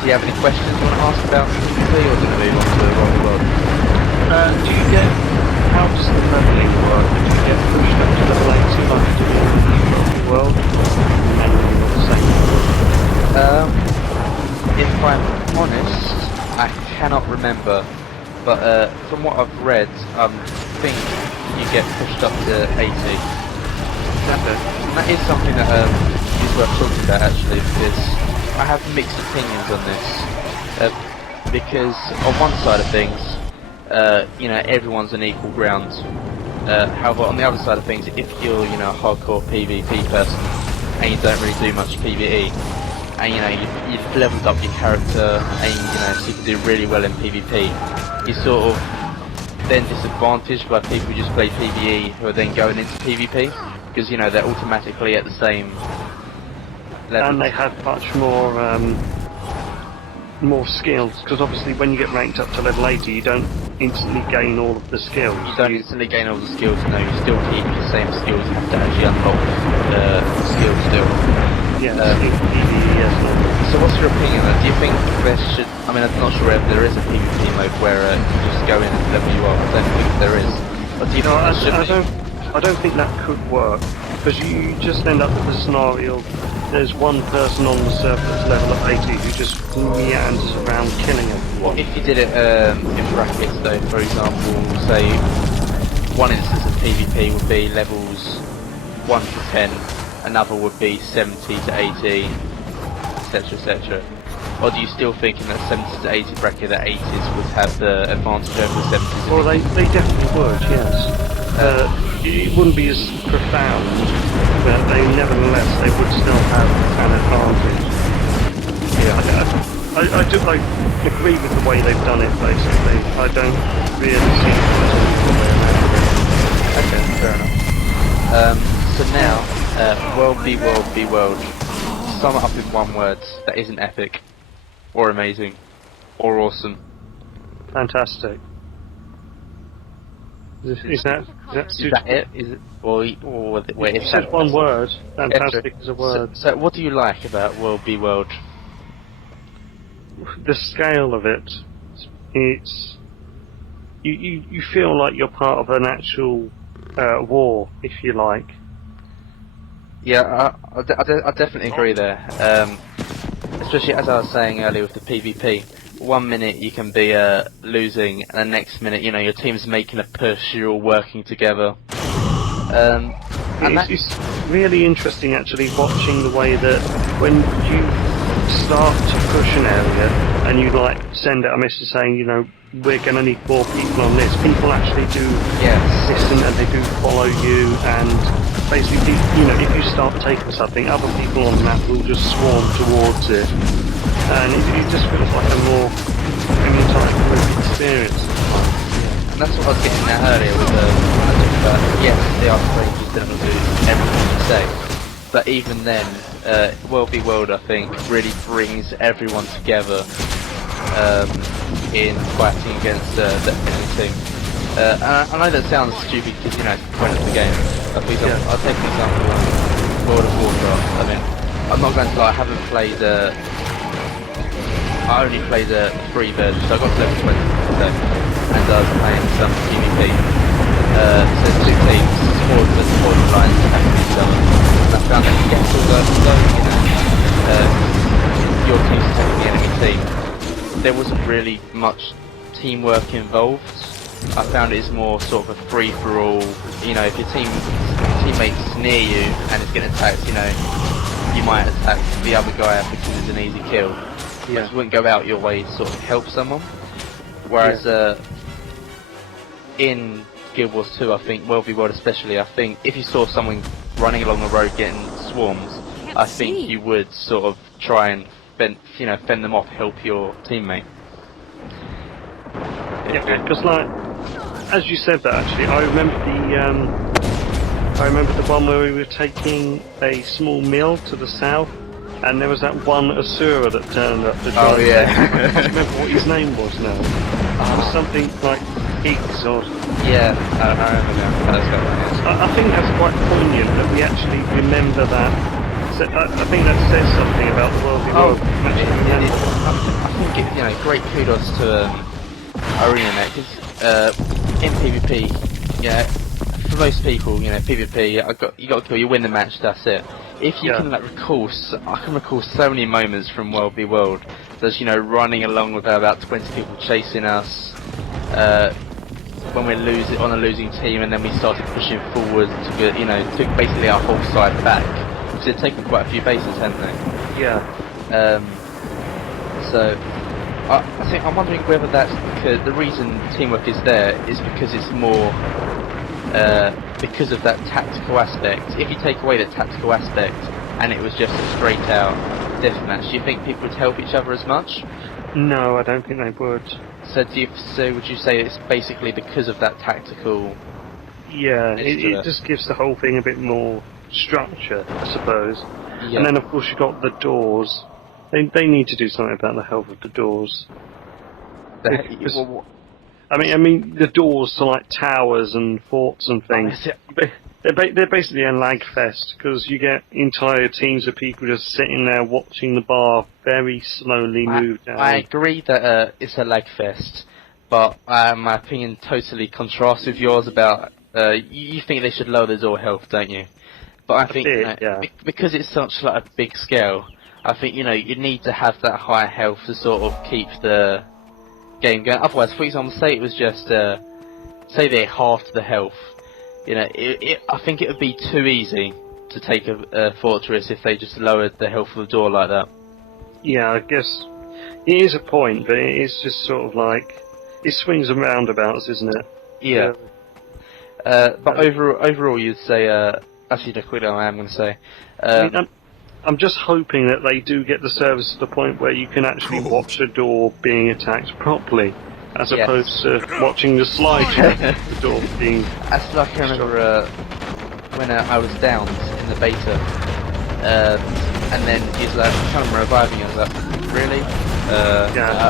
Do you have any questions you want to ask about PvP, or do you want to move on to WvWvW? Do you get, how does the leveling work? Do you get pushed up to level 80 like you do in the world? And not the same? If I'm honest, I cannot remember, but from what I've read, I think you get pushed up to 80. And that is something that is worth talking about actually, because I have mixed opinions on this. Because on one side of things, everyone's an equal ground. However, on the other side of things, if you're, a hardcore PvP person and you don't really do much PvE, and you've leveled up your character, and so you can do really well in PvP, you're sort of then disadvantaged by people who just play PvE who are then going into PvP, because they're automatically at the same level. And they have much more skills, because obviously when you get ranked up to level 80 you don't instantly gain all of the skills. You don't instantly gain all the skills, no, you still keep the same skills, you have to actually unlock the skills still. Yeah, yes. So what's your opinion on that? Do you think there should, I mean I'm not sure if there is a PvP mode where you just go in and level you up, I don't think there is. But do you know, I don't think that could work, because you just end up with the scenario, there's one person on the server that's level up 80 who just meanders around killing everyone. If you did it in brackets though, for example, say one instance of PvP would be levels 1 to 10, another would be 70 to 80, etc, etc. Or do you still think in that 70 to 80 bracket that 80s would have the advantage over the 70s? Well, they definitely would, yes. It wouldn't be as profound, but nevertheless they would still have an advantage. Yeah, I agree with the way they've done it, basically. I don't really see it. Okay, fair enough. So now, World v World. Sum it up in one word that isn't epic, or amazing, or awesome. Fantastic. Is that it? Is it? Wait, it's just one word. Fantastic is a word. So what do you like about World v World? The scale of it. It's you feel like you're part of an actual war, if you like. Yeah, I definitely agree there. Especially as I was saying earlier with the PvP. 1 minute you can be losing, and the next minute, you know, your team's making a push, you're all working together. It's really interesting actually watching the way that when you start to push an area and you like send out a message saying, you know, we're going to need 4 people on this, people actually do listen and they do follow you, and basically, you know, if you start taking something, other people on the map will just swarm towards it, and it just feels like a more type of experience. And that's what I was getting at earlier with when I talked about, yes, the architects didn't do everything you say, but even then, World v World I think really brings everyone together in fighting against the enemy team. I know that sounds stupid because, you know, it's the point of the game. But for example, I'll take an example of World of Warcraft. I mean, I'm not going to lie, I haven't played I only played the free version, so I got to level 20 today, and I was playing some PvP. So 2 teams, four lines attacking each other. And I found that you get all those, you know, your team's attacking the enemy team. There wasn't really much teamwork involved. I found it's more sort of a free-for-all. You know, if your teammate's near you and is getting attacked, you know, you might attack the other guy because it's an easy kill. But you wouldn't go out your way to sort of help someone. Whereas in Guild Wars 2, I think, World v World especially, I think if you saw someone running along the road getting swarmed, I think you would sort of try and fend them off, help your teammate. Yeah, because like, as you said that actually, I remember the one where we were taking a small mill to the south, and there was that one Asura that turned up to try. Oh yeah. I don't remember what his name was now. It was something like Higgs or... Yeah, I remember now. I think that's quite poignant that we actually remember that. So, I think that says something about the World v World. I think you know, great kudos to ArenaNet, because in PvP, yeah, for most people, you know, PvP, you got to kill, you win the match, that's it. If you can like I can recall so many moments from World v World. There's, you know, running along with about 20 people chasing us. When we're on a losing team, and then we started pushing forward to get, you know, took basically our whole side back. Because they'd taken quite a few bases, hadn't they? Yeah. So I think I'm wondering whether that's because the reason teamwork is there is because it's more because of that tactical aspect. If you take away the tactical aspect and it was just a straight out deathmatch, do you think people would help each other as much? No, I don't think they would. So would you say it's basically because of that tactical? Yeah, it just gives the whole thing a bit more structure, I suppose. Yeah. And then of course you've got the doors. They need to do something about the health of the doors. I mean, the doors to like towers and forts and things. They're basically a lag fest because you get entire teams of people just sitting there watching the bar very slowly move down. I agree that it's a lag fest, but my opinion totally contrasts with yours about you think they should lower the door health, don't you? But I think because it's such like a big scale, I think you need to have that higher health to sort of keep the game going. Otherwise, for example, say it was just say they halved the health. I think it would be too easy to take a fortress if they just lowered the health of the door like that. Yeah, I guess it is a point, but it's just sort of like it swings and roundabouts, isn't it? Yeah. But overall, you'd say. Actually, no, quickly, I am going to say. I'm just hoping that they do get the service to the point where you can actually watch the door being attacked properly, as opposed to watching the slideshow of the door being. That's like I remember when I was downed in the beta, and then he's like, "Come reviving." I was like, "Really?"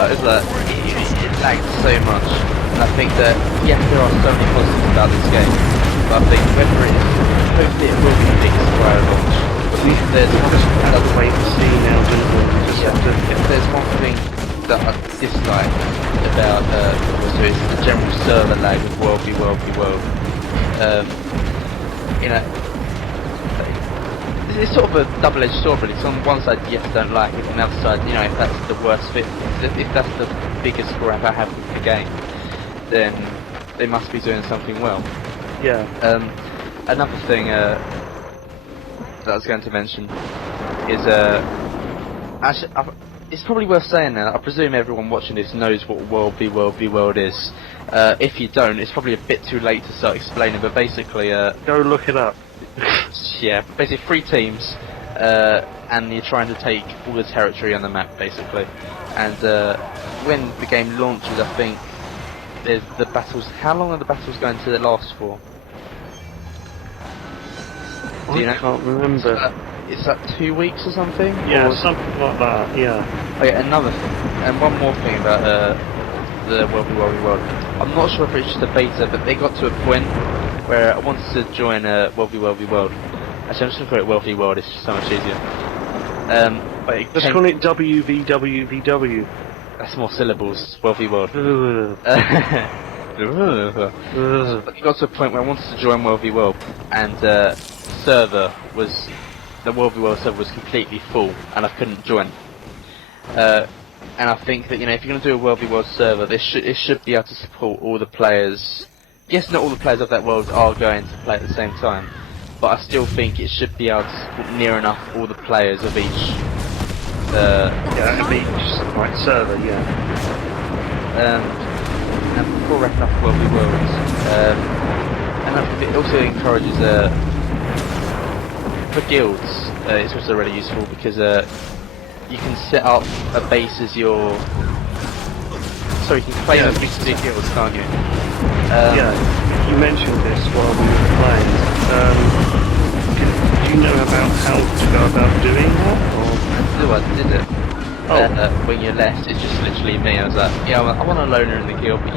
It's like it lagged so much, and I think that there are so many positives about this game, but I think hopefully it will be fixed by a launch. At least there's another way to see now, if there's one thing that I dislike about so it's the general server lag of WvWvW. It's sort of a double-edged sword, really. So on one side, yes, I don't like it. On the other side, if that's the worst fit, if that's the biggest gripe I have with the game, then they must be doing something well. Yeah. Another thing that I was going to mention is actually, it's probably worth saying now. I presume everyone watching this knows what WvWvW is. If you don't, it's probably a bit too late to start explaining. But basically, go look it up. Yeah, basically 3 teams, and you're trying to take all the territory on the map, basically. And when the game launches, I think there's the battles. How long are the battles going to last for? I can't remember. It's like 2 weeks or something? Yeah, or something like that, yeah. Oh yeah, another thing, and one more thing about the WvWvW. I'm not sure if it's just a beta, but they got to a point where I wanted to join WvWvW. Actually, I'm just going to call it WvWvW, it's just so much easier. But let's call it WvWvW. That's more syllables, WvWvW. But it got to a point where I wanted to join WvWvW, and the WvWvW server was completely full, and I couldn't join. And I think that if you're going to do a WvWvW server, it should be able to support all the players. Yes, not all the players of that world are going to play at the same time, but I still think it should be able to support near enough all the players of each. Server, and before wrapping up WvWvW, and I think it also encourages for guilds. It's also really useful because you can set up a base as your. So you can claim a base as your guild, can't you? You mentioned this while we were playing. Do you know about how to go about doing that? I did it. When you left, it's just literally me. I was like, I want a loner in the guild, but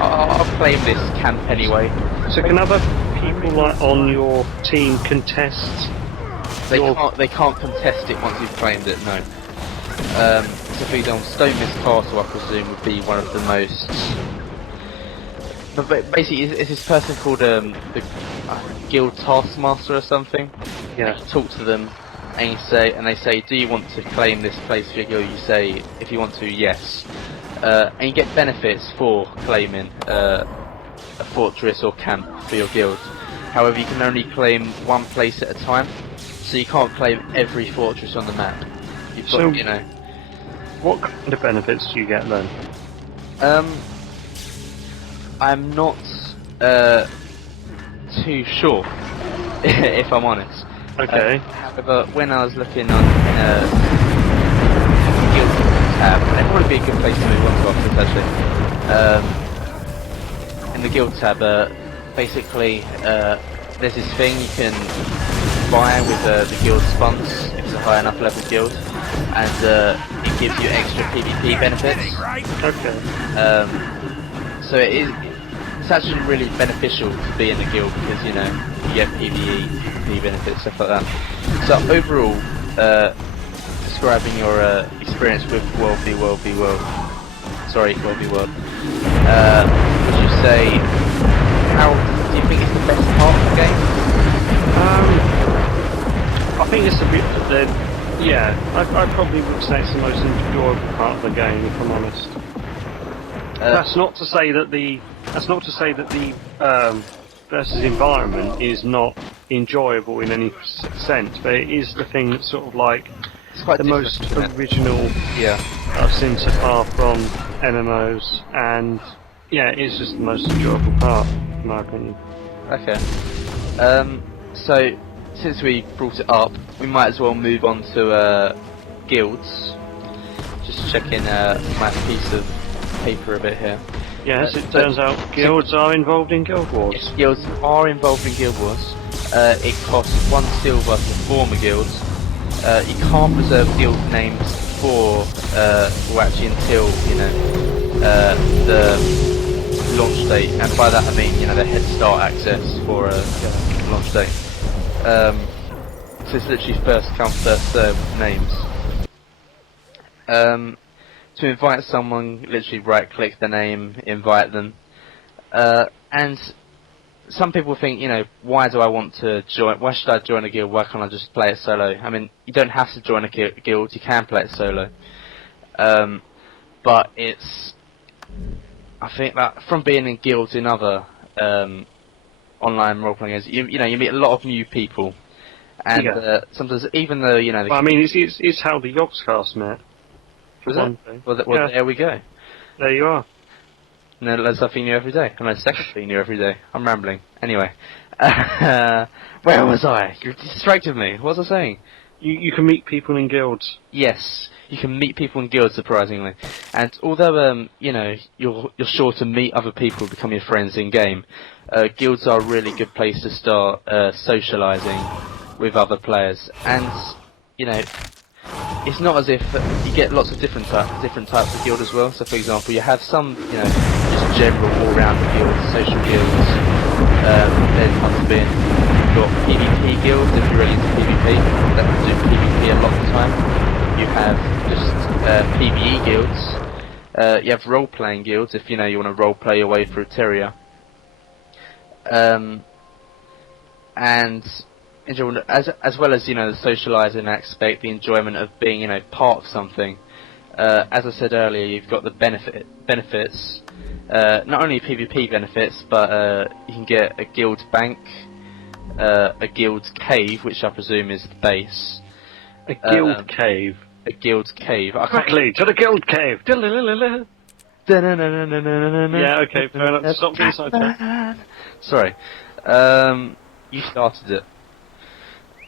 I'll claim this camp anyway. So can other people on your team contest? They can't contest it once you've claimed it. No. So for example, Stonemiss Castle, I presume, would be one of the most. But basically, it's this person called the Guild Taskmaster or something. Yeah. You talk to them, and they say, "Do you want to claim this place for your guild?" You say, "If you want to, yes." And you get benefits for claiming a fortress or camp for your guild. However, you can only claim one place at a time, so you can't claim every fortress on the map. You've got, what kind of benefits do you get then? I'm not too sure, if I'm honest. Okay. However, when I was looking on the guild tab, and it'd probably be a good place to move on to after this actually. In the guild tab, basically, there's this thing you can buy with the guild funds if it's a high enough level guild, and it gives you extra PvP benefits. Okay. So it's actually really beneficial to be in the guild because you get PvE benefits, stuff like that. So overall, describing your experience with WvWvW. Would you say how do you think it's the best part of the game? I think it's a bit. I probably would say it's the most enjoyable part of the game, if I'm honest. That's not to say that the versus environment is not enjoyable in any sense, but it is the thing that's sort of like It's quite the most original I've seen so far from MMOs, and it's just the most enjoyable part, in my opinion. Okay. So since we brought it up, we might as well move on to guilds. Just checking my piece of paper a bit here. Yes, it turns out guilds are involved in Guild Wars. Yes, guilds are involved in Guild Wars. It costs 1 silver to form a guild. You can't preserve guild names for, until, the launch date, and by that I mean, the head start access for launch date. So it's literally first come, first served names. To invite someone, literally right click the name, invite them. And some people think, why do I want to join? Why should I join a guild? Why can't I just play it solo? I mean, you don't have to join a guild. You can play it solo. But I think that from being in guilds in other online role-playing games, you meet a lot of new people, and sometimes even though it's how the Yogscast met. Well, there we go. There you are. No, there's something new every day. And there's second thing new every day. I'm rambling. Anyway. Where was I? You distracted me. What was I saying? You can meet people in guilds. Yes, you can meet people in guilds, surprisingly. And although, you're sure to meet other people, become your friends in-game, guilds are a really good place to start socialising with other players. And, it's not as if you get lots of different types of guild as well. So, for example, you have some, just general all-round guilds, social guilds. Then comes in, you've got PvP guilds if you're really into PvP. That do PvP a lot of the time. You have just PvE guilds. You have role-playing guilds if you want to role-play your way through Terria. And as well as the socialising aspect, the enjoyment of being part of something. As I said earlier, you've got the benefits, not only PvP benefits, but you can get a guild bank, a guild cave, which I presume is the base. A guild cave. A guild cave. Quickly to the guild cave. Yeah, okay, fair enough. Stop being sidetracked. Sorry. You started it.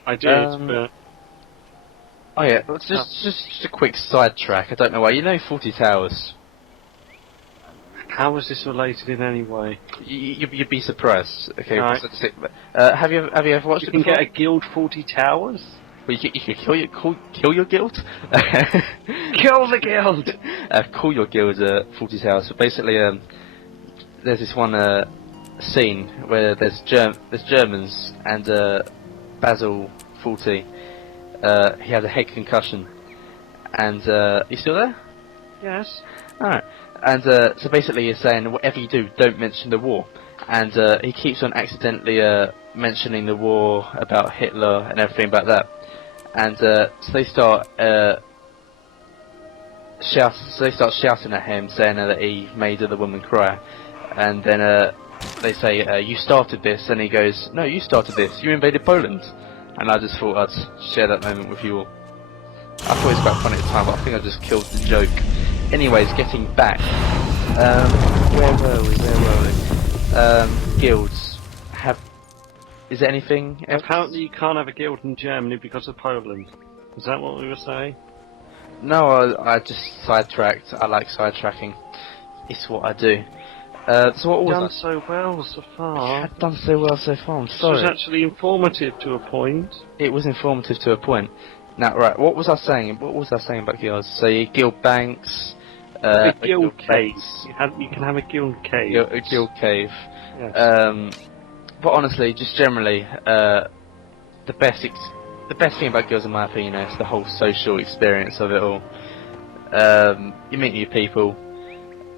I did, but... Oh yeah, just a quick sidetrack. I don't know why. Fawlty Towers. How is this related in any way? You'd be surprised. Okay. Right. Have you ever watched it before? You can get a guild Fawlty Towers? Well, you can kill your guild. Kill the guild. Call your guild Fawlty Towers. So basically, there's this one scene where there's Germans and Basil Fawlty. He has a head concussion, and you still there? Yes. Alright. And so basically he's saying, whatever you do, don't mention the war. And he keeps on accidentally mentioning the war about Hitler and everything about that. And so they start shouting at him, saying that he made the woman cry. And then they say, you started this, and he goes, no, you started this, you invaded Poland. And I just thought I'd share that moment with you all. I thought it was quite funny at the time, but I think I just killed the joke. Anyways, getting back. Where were we? Guilds. Is there anything else? Apparently you can't have a guild in Germany because of Poland. Is that what we were saying? No, I just sidetracked. I like sidetracking. It's what I do. So what was done so well so far. I've done so well so far. I'm sorry. This was actually informative to a point. It was informative to a point. Now, right, what was I saying? What was I saying about guilds? So, guild banks, A guild cave. You can have a guild cave. A guild cave. Yes. But honestly, just generally, the best thing about guilds, in my opinion, is the whole social experience of it all. You meet new people,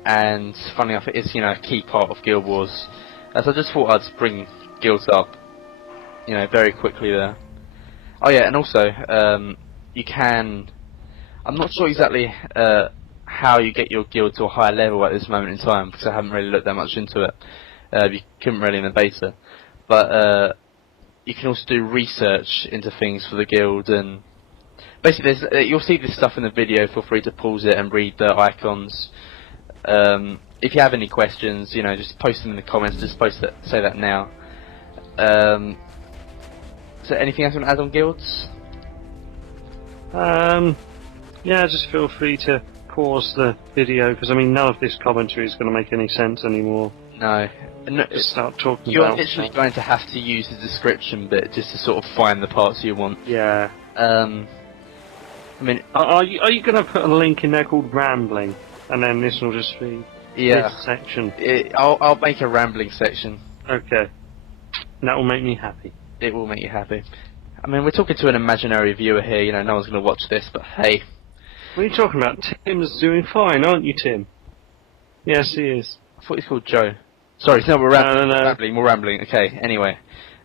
and funny enough, it's a key part of Guild Wars. So I just thought I'd bring guilds up, very quickly there. Oh yeah, and also you can. I'm not sure exactly how you get your guild to a higher level at this moment in time, because I haven't really looked that much into it. You couldn't really in the beta, but you can also do research into things for the guild, and basically you'll see this stuff in the video. Feel free to pause it and read the icons. If you have any questions, just post them in the comments. Just say that now. So anything else you want to add on guilds? Yeah, just feel free to pause the video, because none of this commentary is going to make any sense anymore. No. Just start talking You're about literally going to have to use the description bit just to sort of find the parts you want. Yeah. Are you going to put a link in there called Rambling, and then this will just be this section? I'll make a rambling section. Okay. That will make me happy. It will make you happy. We're talking to an imaginary viewer here. No one's going to watch this, but hey. What are you talking about? Tim's doing fine, aren't you, Tim? Yes, he is. I thought he's called Joe. Sorry, no, we're rambling. No. Rambling. We're rambling. Okay. Anyway,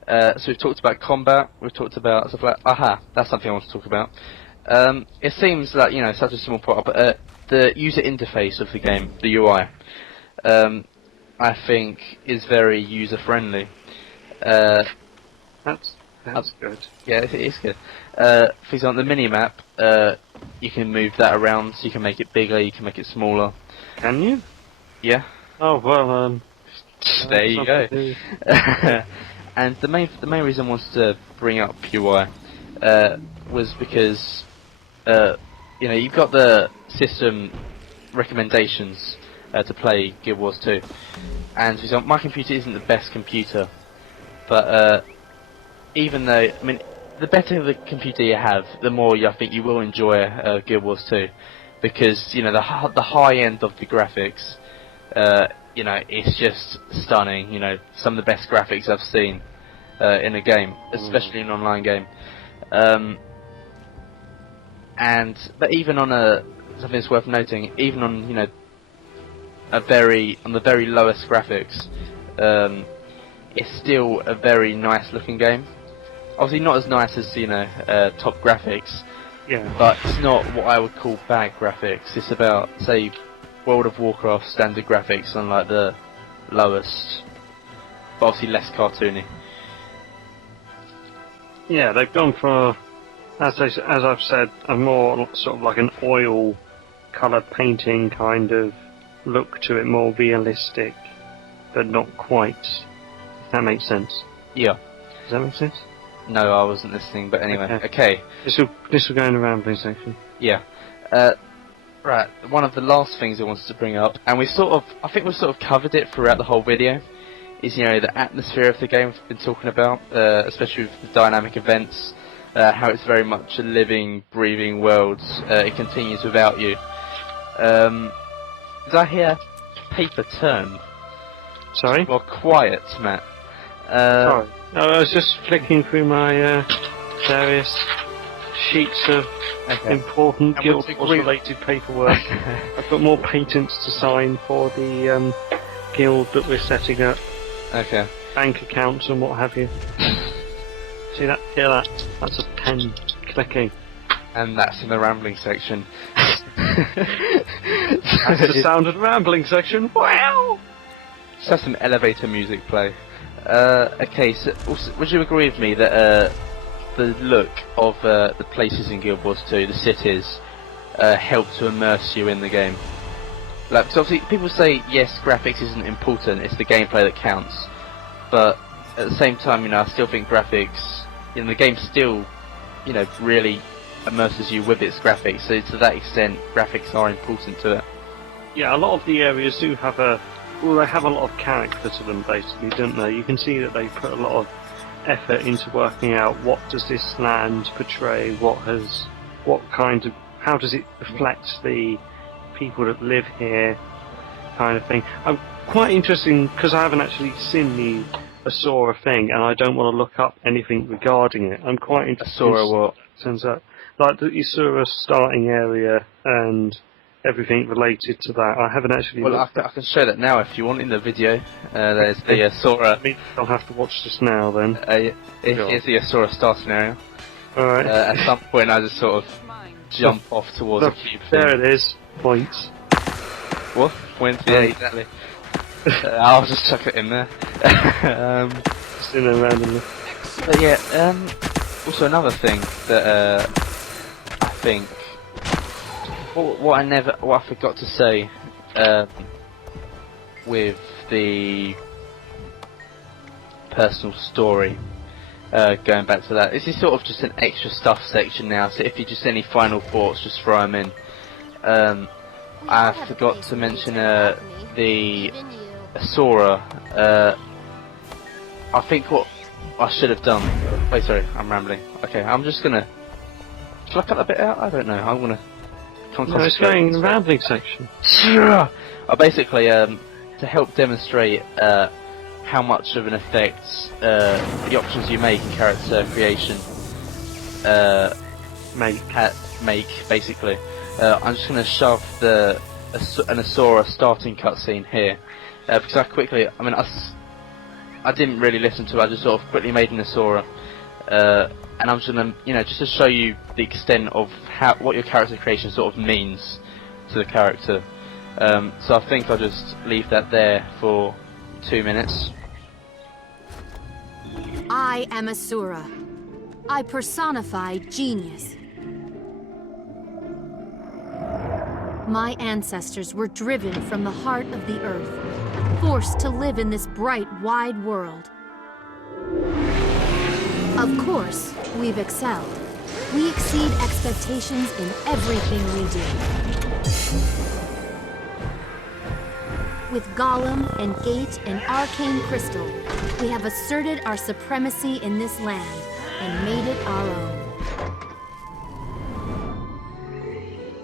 so we've talked about combat. We've talked about stuff like that's something I want to talk about. It seems like such a small part, but the user interface of the game, the UI, I think is very user friendly. That's good. Yeah, it is good. For example, the mini-map, you can move that around, so you can make it bigger, you can make it smaller. Can you? Yeah. Oh, well, there you go. And the main reason I wanted to bring up UI was because, you've got the system recommendations to play Guild Wars 2. And for example, my computer isn't the best computer, but even though, the better the computer you have, the more I think you will enjoy Guild Wars 2, because the high end of the graphics, it's just stunning. Some of the best graphics I've seen in a game, especially in an online game. But even on something that's worth noting, even on the very lowest graphics, it's still a very nice looking game. Obviously not as nice as top graphics, but it's not what I would call bad graphics. It's about, say, World of Warcraft standard graphics on like the lowest, but obviously less cartoony. Yeah, they've gone for, as I've said, a more sort of like an oil colour painting kind of look to it, more realistic, but not quite. If that makes sense. Yeah. Does that make sense? No, I wasn't listening, but anyway, okay. This will go in the rambling section. Yeah. Right, one of the last things I wanted to bring up, and I think we've sort of covered it throughout the whole video, is, the atmosphere of the game we've been talking about, especially with the dynamic events, how it's very much a living, breathing world. It continues without you. Did I hear paper turn? Sorry? Well, quiet, Matt. Sorry. I was just flicking through my various sheets of important Guild Wars related paperwork. I've got more patents to sign for the guild that we're setting up. Okay. Bank accounts and what have you. See that? Hear that? That's a pen clicking. And that's in the rambling section. That's the sound of the rambling section. Wow! Just have some elevator music play. Okay, so also, would you agree with me that the look of the places in Guild Wars 2, the cities, help to immerse you in the game? Like, because obviously people say, yes, graphics isn't important, it's the gameplay that counts. But at the same time, I still think graphics, the game still, really immerses you with its graphics. So to that extent, graphics are important to it. Yeah, a lot of the areas do have they have a lot of character to them, basically, don't they? You can see that they put a lot of effort into working out what does this land portray, how does it reflect the people that live here, kind of thing. I'm quite interested because I haven't actually seen the Asura thing, and I don't want to look up anything regarding it. I'm quite interested. Asura what? Turns out, like the Asura starting area and everything related to that. I haven't actually. Well, I can show that now if you want in the video. There's the Asura. I'll have to watch this now then. Here's the Asura starting area. Alright. At some point, I just sort of jump off towards a cube thing. There it is. Points. What? Points? Yeah, exactly. I'll just chuck it in there. Just in there randomly. But yeah, also another thing that I think what I forgot to say with the personal story. Going back to that, this is sort of just an extra stuff section now. So if you just any final thoughts, just throw them in. I forgot to mention the Asura. I think what I should have done. Wait, sorry, I'm rambling. Okay, I'm just gonna. Shall I cut that bit out? I don't know. I'm gonna. No, it's going in the rambling section. Basically, to help demonstrate how much of an effect the options you make in character creation make basically. I'm just going to shove an Asura starting cutscene here because I didn't really listen to it. I just sort of quickly made an Asura, and I'm just going to just to show you the extent of what your character creation sort of means to the character. So I think I'll just leave that there for 2 minutes. I am Asura. I personify genius. My ancestors were driven from the heart of the earth, forced to live in this bright, wide world. Of course, we've excelled. We exceed expectations in everything we do. With Golem and Gate and Arcane Crystal, we have asserted our supremacy in this land and made it our own.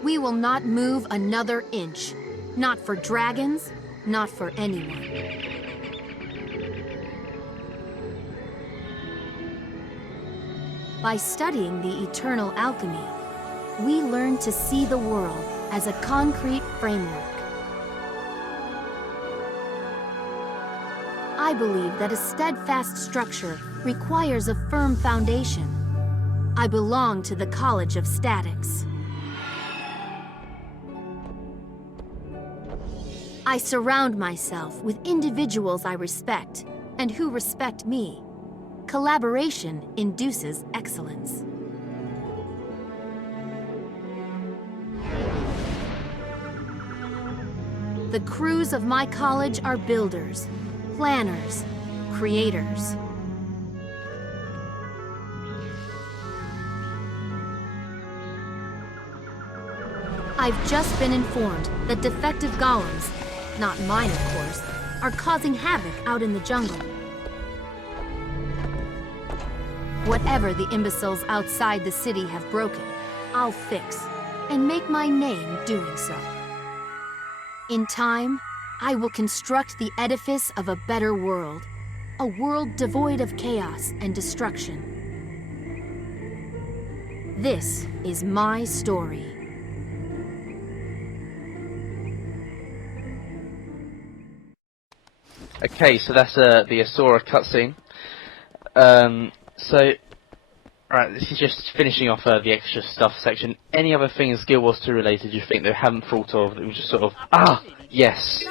We will not move another inch. Not for dragons, not for anyone. By studying the eternal alchemy, we learn to see the world as a concrete framework. I believe that a steadfast structure requires a firm foundation. I belong to the College of Statics. I surround myself with individuals I respect and who respect me. Collaboration induces excellence. The crews of my college are builders, planners, creators. I've just been informed that defective golems, not mine of course, are causing havoc out in the jungle. Whatever the imbeciles outside the city have broken, I'll fix, and make my name doing so. In time, I will construct the edifice of a better world, a world devoid of chaos and destruction. This is my story. Okay, so that's the Asura cutscene. Right, this is just finishing off the extra stuff section. Any other things Guild Wars 2 related you think they haven't thought of that was just sort of, yes.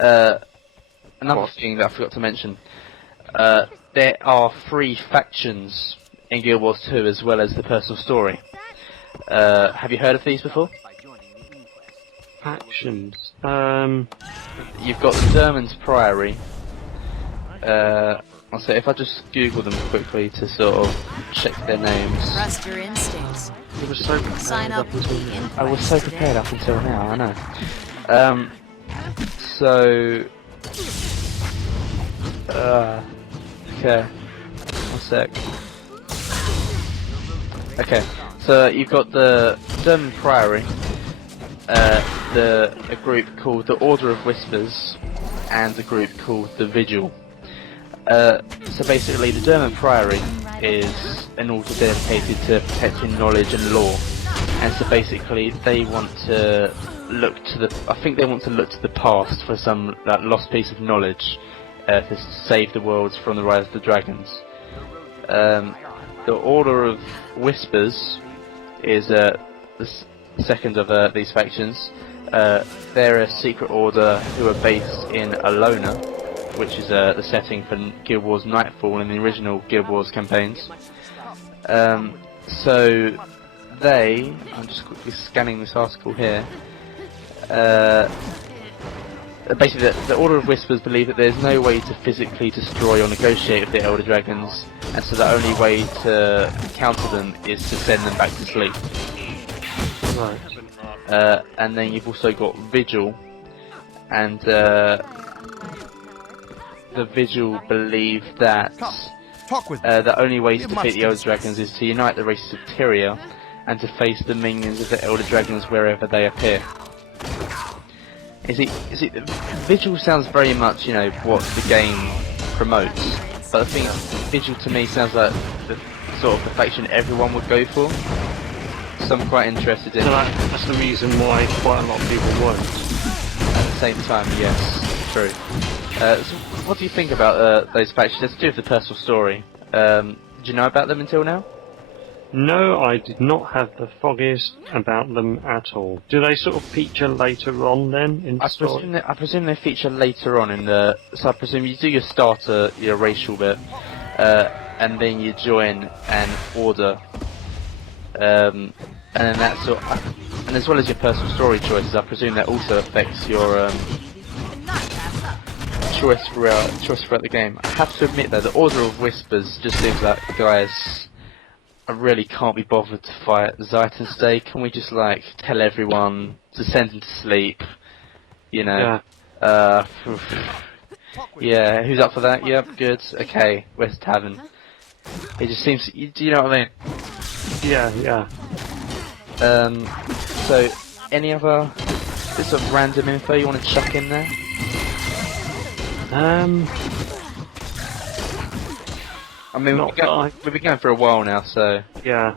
Another thing that I forgot to mention. There are 3 factions in Guild Wars 2 as well as the personal story. Have you heard of these before? Factions. You've got the Derman's Priory. I'll say if I just Google them quickly to sort of check their names. Trust your instincts. I was so prepared. Sign up with the Inquest. I was so prepared up until now, I know. Okay. 1 sec. Okay, so you've got the Derman Priory. a group called the Order of Whispers and a group called the Vigil. So basically, the German Priory is an order dedicated to protecting knowledge and law, and so basically they want to look to the past for some lost piece of knowledge to save the world from the rise of the dragons. The Order of Whispers is the second of these factions. They're a secret order who are based in Alona, which is the setting for Guild Wars Nightfall in the original Guild Wars campaigns. So I'm just quickly scanning this article here. Basically, the Order of Whispers believe that there's no way to physically destroy or negotiate with the Elder Dragons, and so the only way to counter them is to send them back to sleep. Right. And then you've also got Vigil, and the Vigil believe that the only way to defeat the Elder Dragons is to unite the races of Tyria and to face the minions of the Elder Dragons wherever they appear. Vigil sounds very much, what the game promotes, but I think Vigil to me sounds like the sort of the faction everyone would go for. So I'm quite interested in. So that's the reason why quite a lot of people won't. At the same time, yes, true. So what do you think about those factions? Let's do with the personal story. Did you know about them until now? No, I did not have the foggiest about them at all. Do they sort of feature later on then in the story? I presume they feature later on in the. So I presume you do your starter, your racial bit, and then you join an order, and then that's and as well as your personal story choices, I presume that also affects your choice throughout the game. I have to admit though, the Order of Whispers just seems like, guys, I really can't be bothered to fight Zayton's Day. Can we just tell everyone to send them to sleep? Yeah. Yeah, who's up for that? Yep, good. Okay, where's the tavern? It just seems. Do you know what I mean? Yeah. So, any other bits of random info you want to chuck in there? I mean, we've been going for a while now, so. Yeah.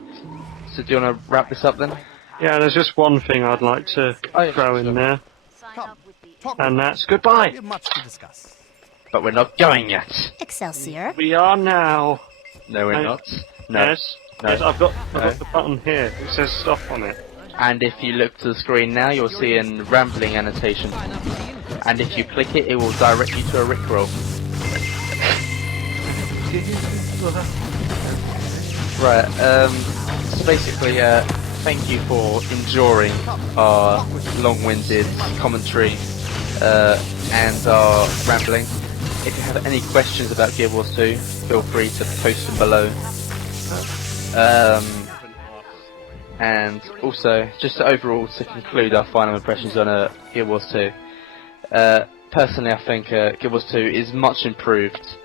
So do you want to wrap this up then? Yeah, there's just one thing I'd like to throw in there. And that's goodbye! We have much to discuss. But we're not going yet. Excelsior. We are now. No, we're not. No. Yes. No. Yes, I've got the button here. It says stop on it. And if you look to the screen now, you'll see a rambling annotation. And if you click it, it will direct you to a Rickroll. Right, so basically, thank you for enduring our long-winded commentary and our rambling. If you have any questions about Guild Wars 2, feel free to post them below. And also, just overall to conclude our final impressions on Guild Wars 2, personally I think Guild Wars 2 is much improved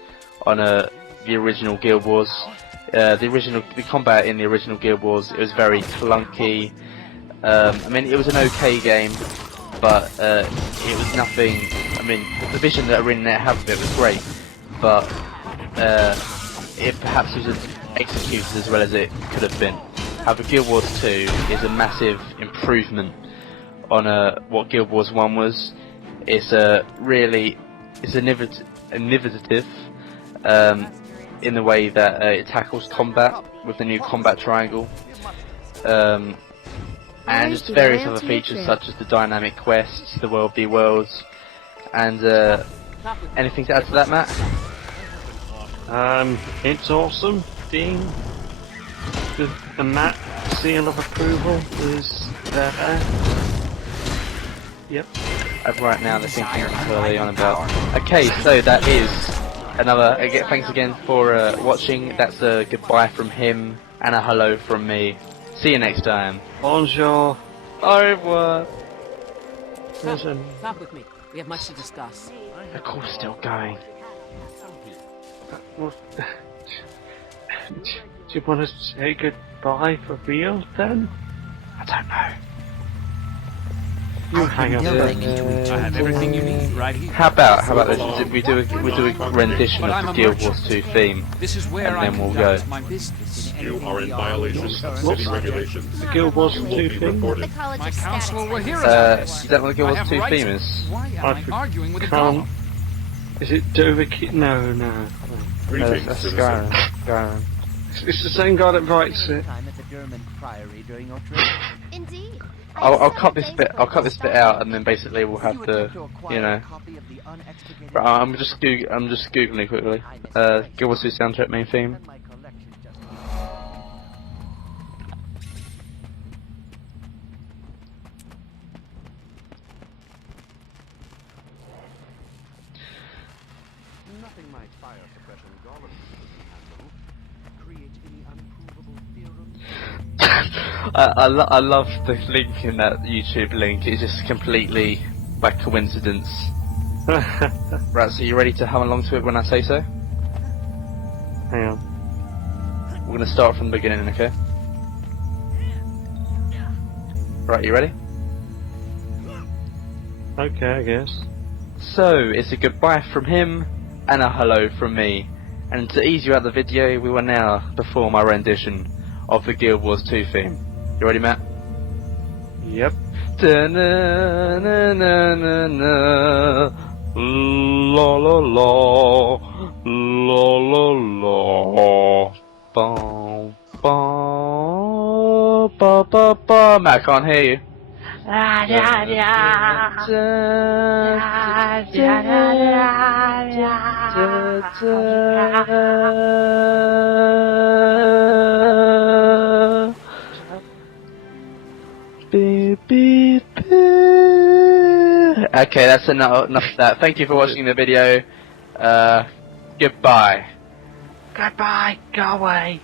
on the original Guild Wars. The combat in the original Guild Wars, it was very clunky. I mean, it was an okay game, but it was nothing. I mean, the vision that ArenaNet had of it was great, but it perhaps wasn't executed as well as it could have been. However, Guild Wars 2 is a massive improvement on what Guild Wars 1 was. It's innovative in the way that it tackles combat with the new combat triangle, and just various other features such as the dynamic quests, the WvWvWs, and anything to add to that, Matt? It's awesome. Being the Matt seal of approval is there. Yep. Right now they're thinking early on about. Okay, so that is another. Thanks again for watching. That's a goodbye from him and a hello from me. See you next time. Bonjour. Au revoir. Talk with me. We have much to discuss. The call's still going. Do you want to say goodbye for real then? I don't know. You hang up. I have everything you need right here. How about this? We do a rendition of the Guild Wars 2 theme, This is where and then I we'll conduct go. my business. You are in violation of city regulations. The Guild Wars 2 thing? The College My of council Status will hear has about Is this. that what the Guild I Wars have 2 rights. theme is? Why am I I arguing with a can't. golem? Is it Dovahkiin? No. No, Greetings, that's citizen. Skyrim. It's the same guy that writes it. Indeed. I'll cut this bit. I'll cut this bit out, and then basically we'll have the, you know. But I'm just googling quickly. Guild Wars 2 soundtrack main theme. Nothing my fire suppression golem can handle. Create any unprovable theorems. I love the link in that YouTube link. It's just completely by coincidence. Right, so you ready to hum along to it when I say so? Hang on. We're gonna start from the beginning, okay? Right, you ready? Okay, I guess. So, it's a goodbye from him, and a hello from me. And to ease you out of the video, we will now perform our rendition of the Guild Wars 2 theme. You ready, Matt? Yep. Da-na-na-na-na-na, la la la, la la la, bum bum ba ba ba. Matt, I can't hear you. Okay, that's enough of that. Thank you for watching the video. Goodbye. Goodbye. Go away.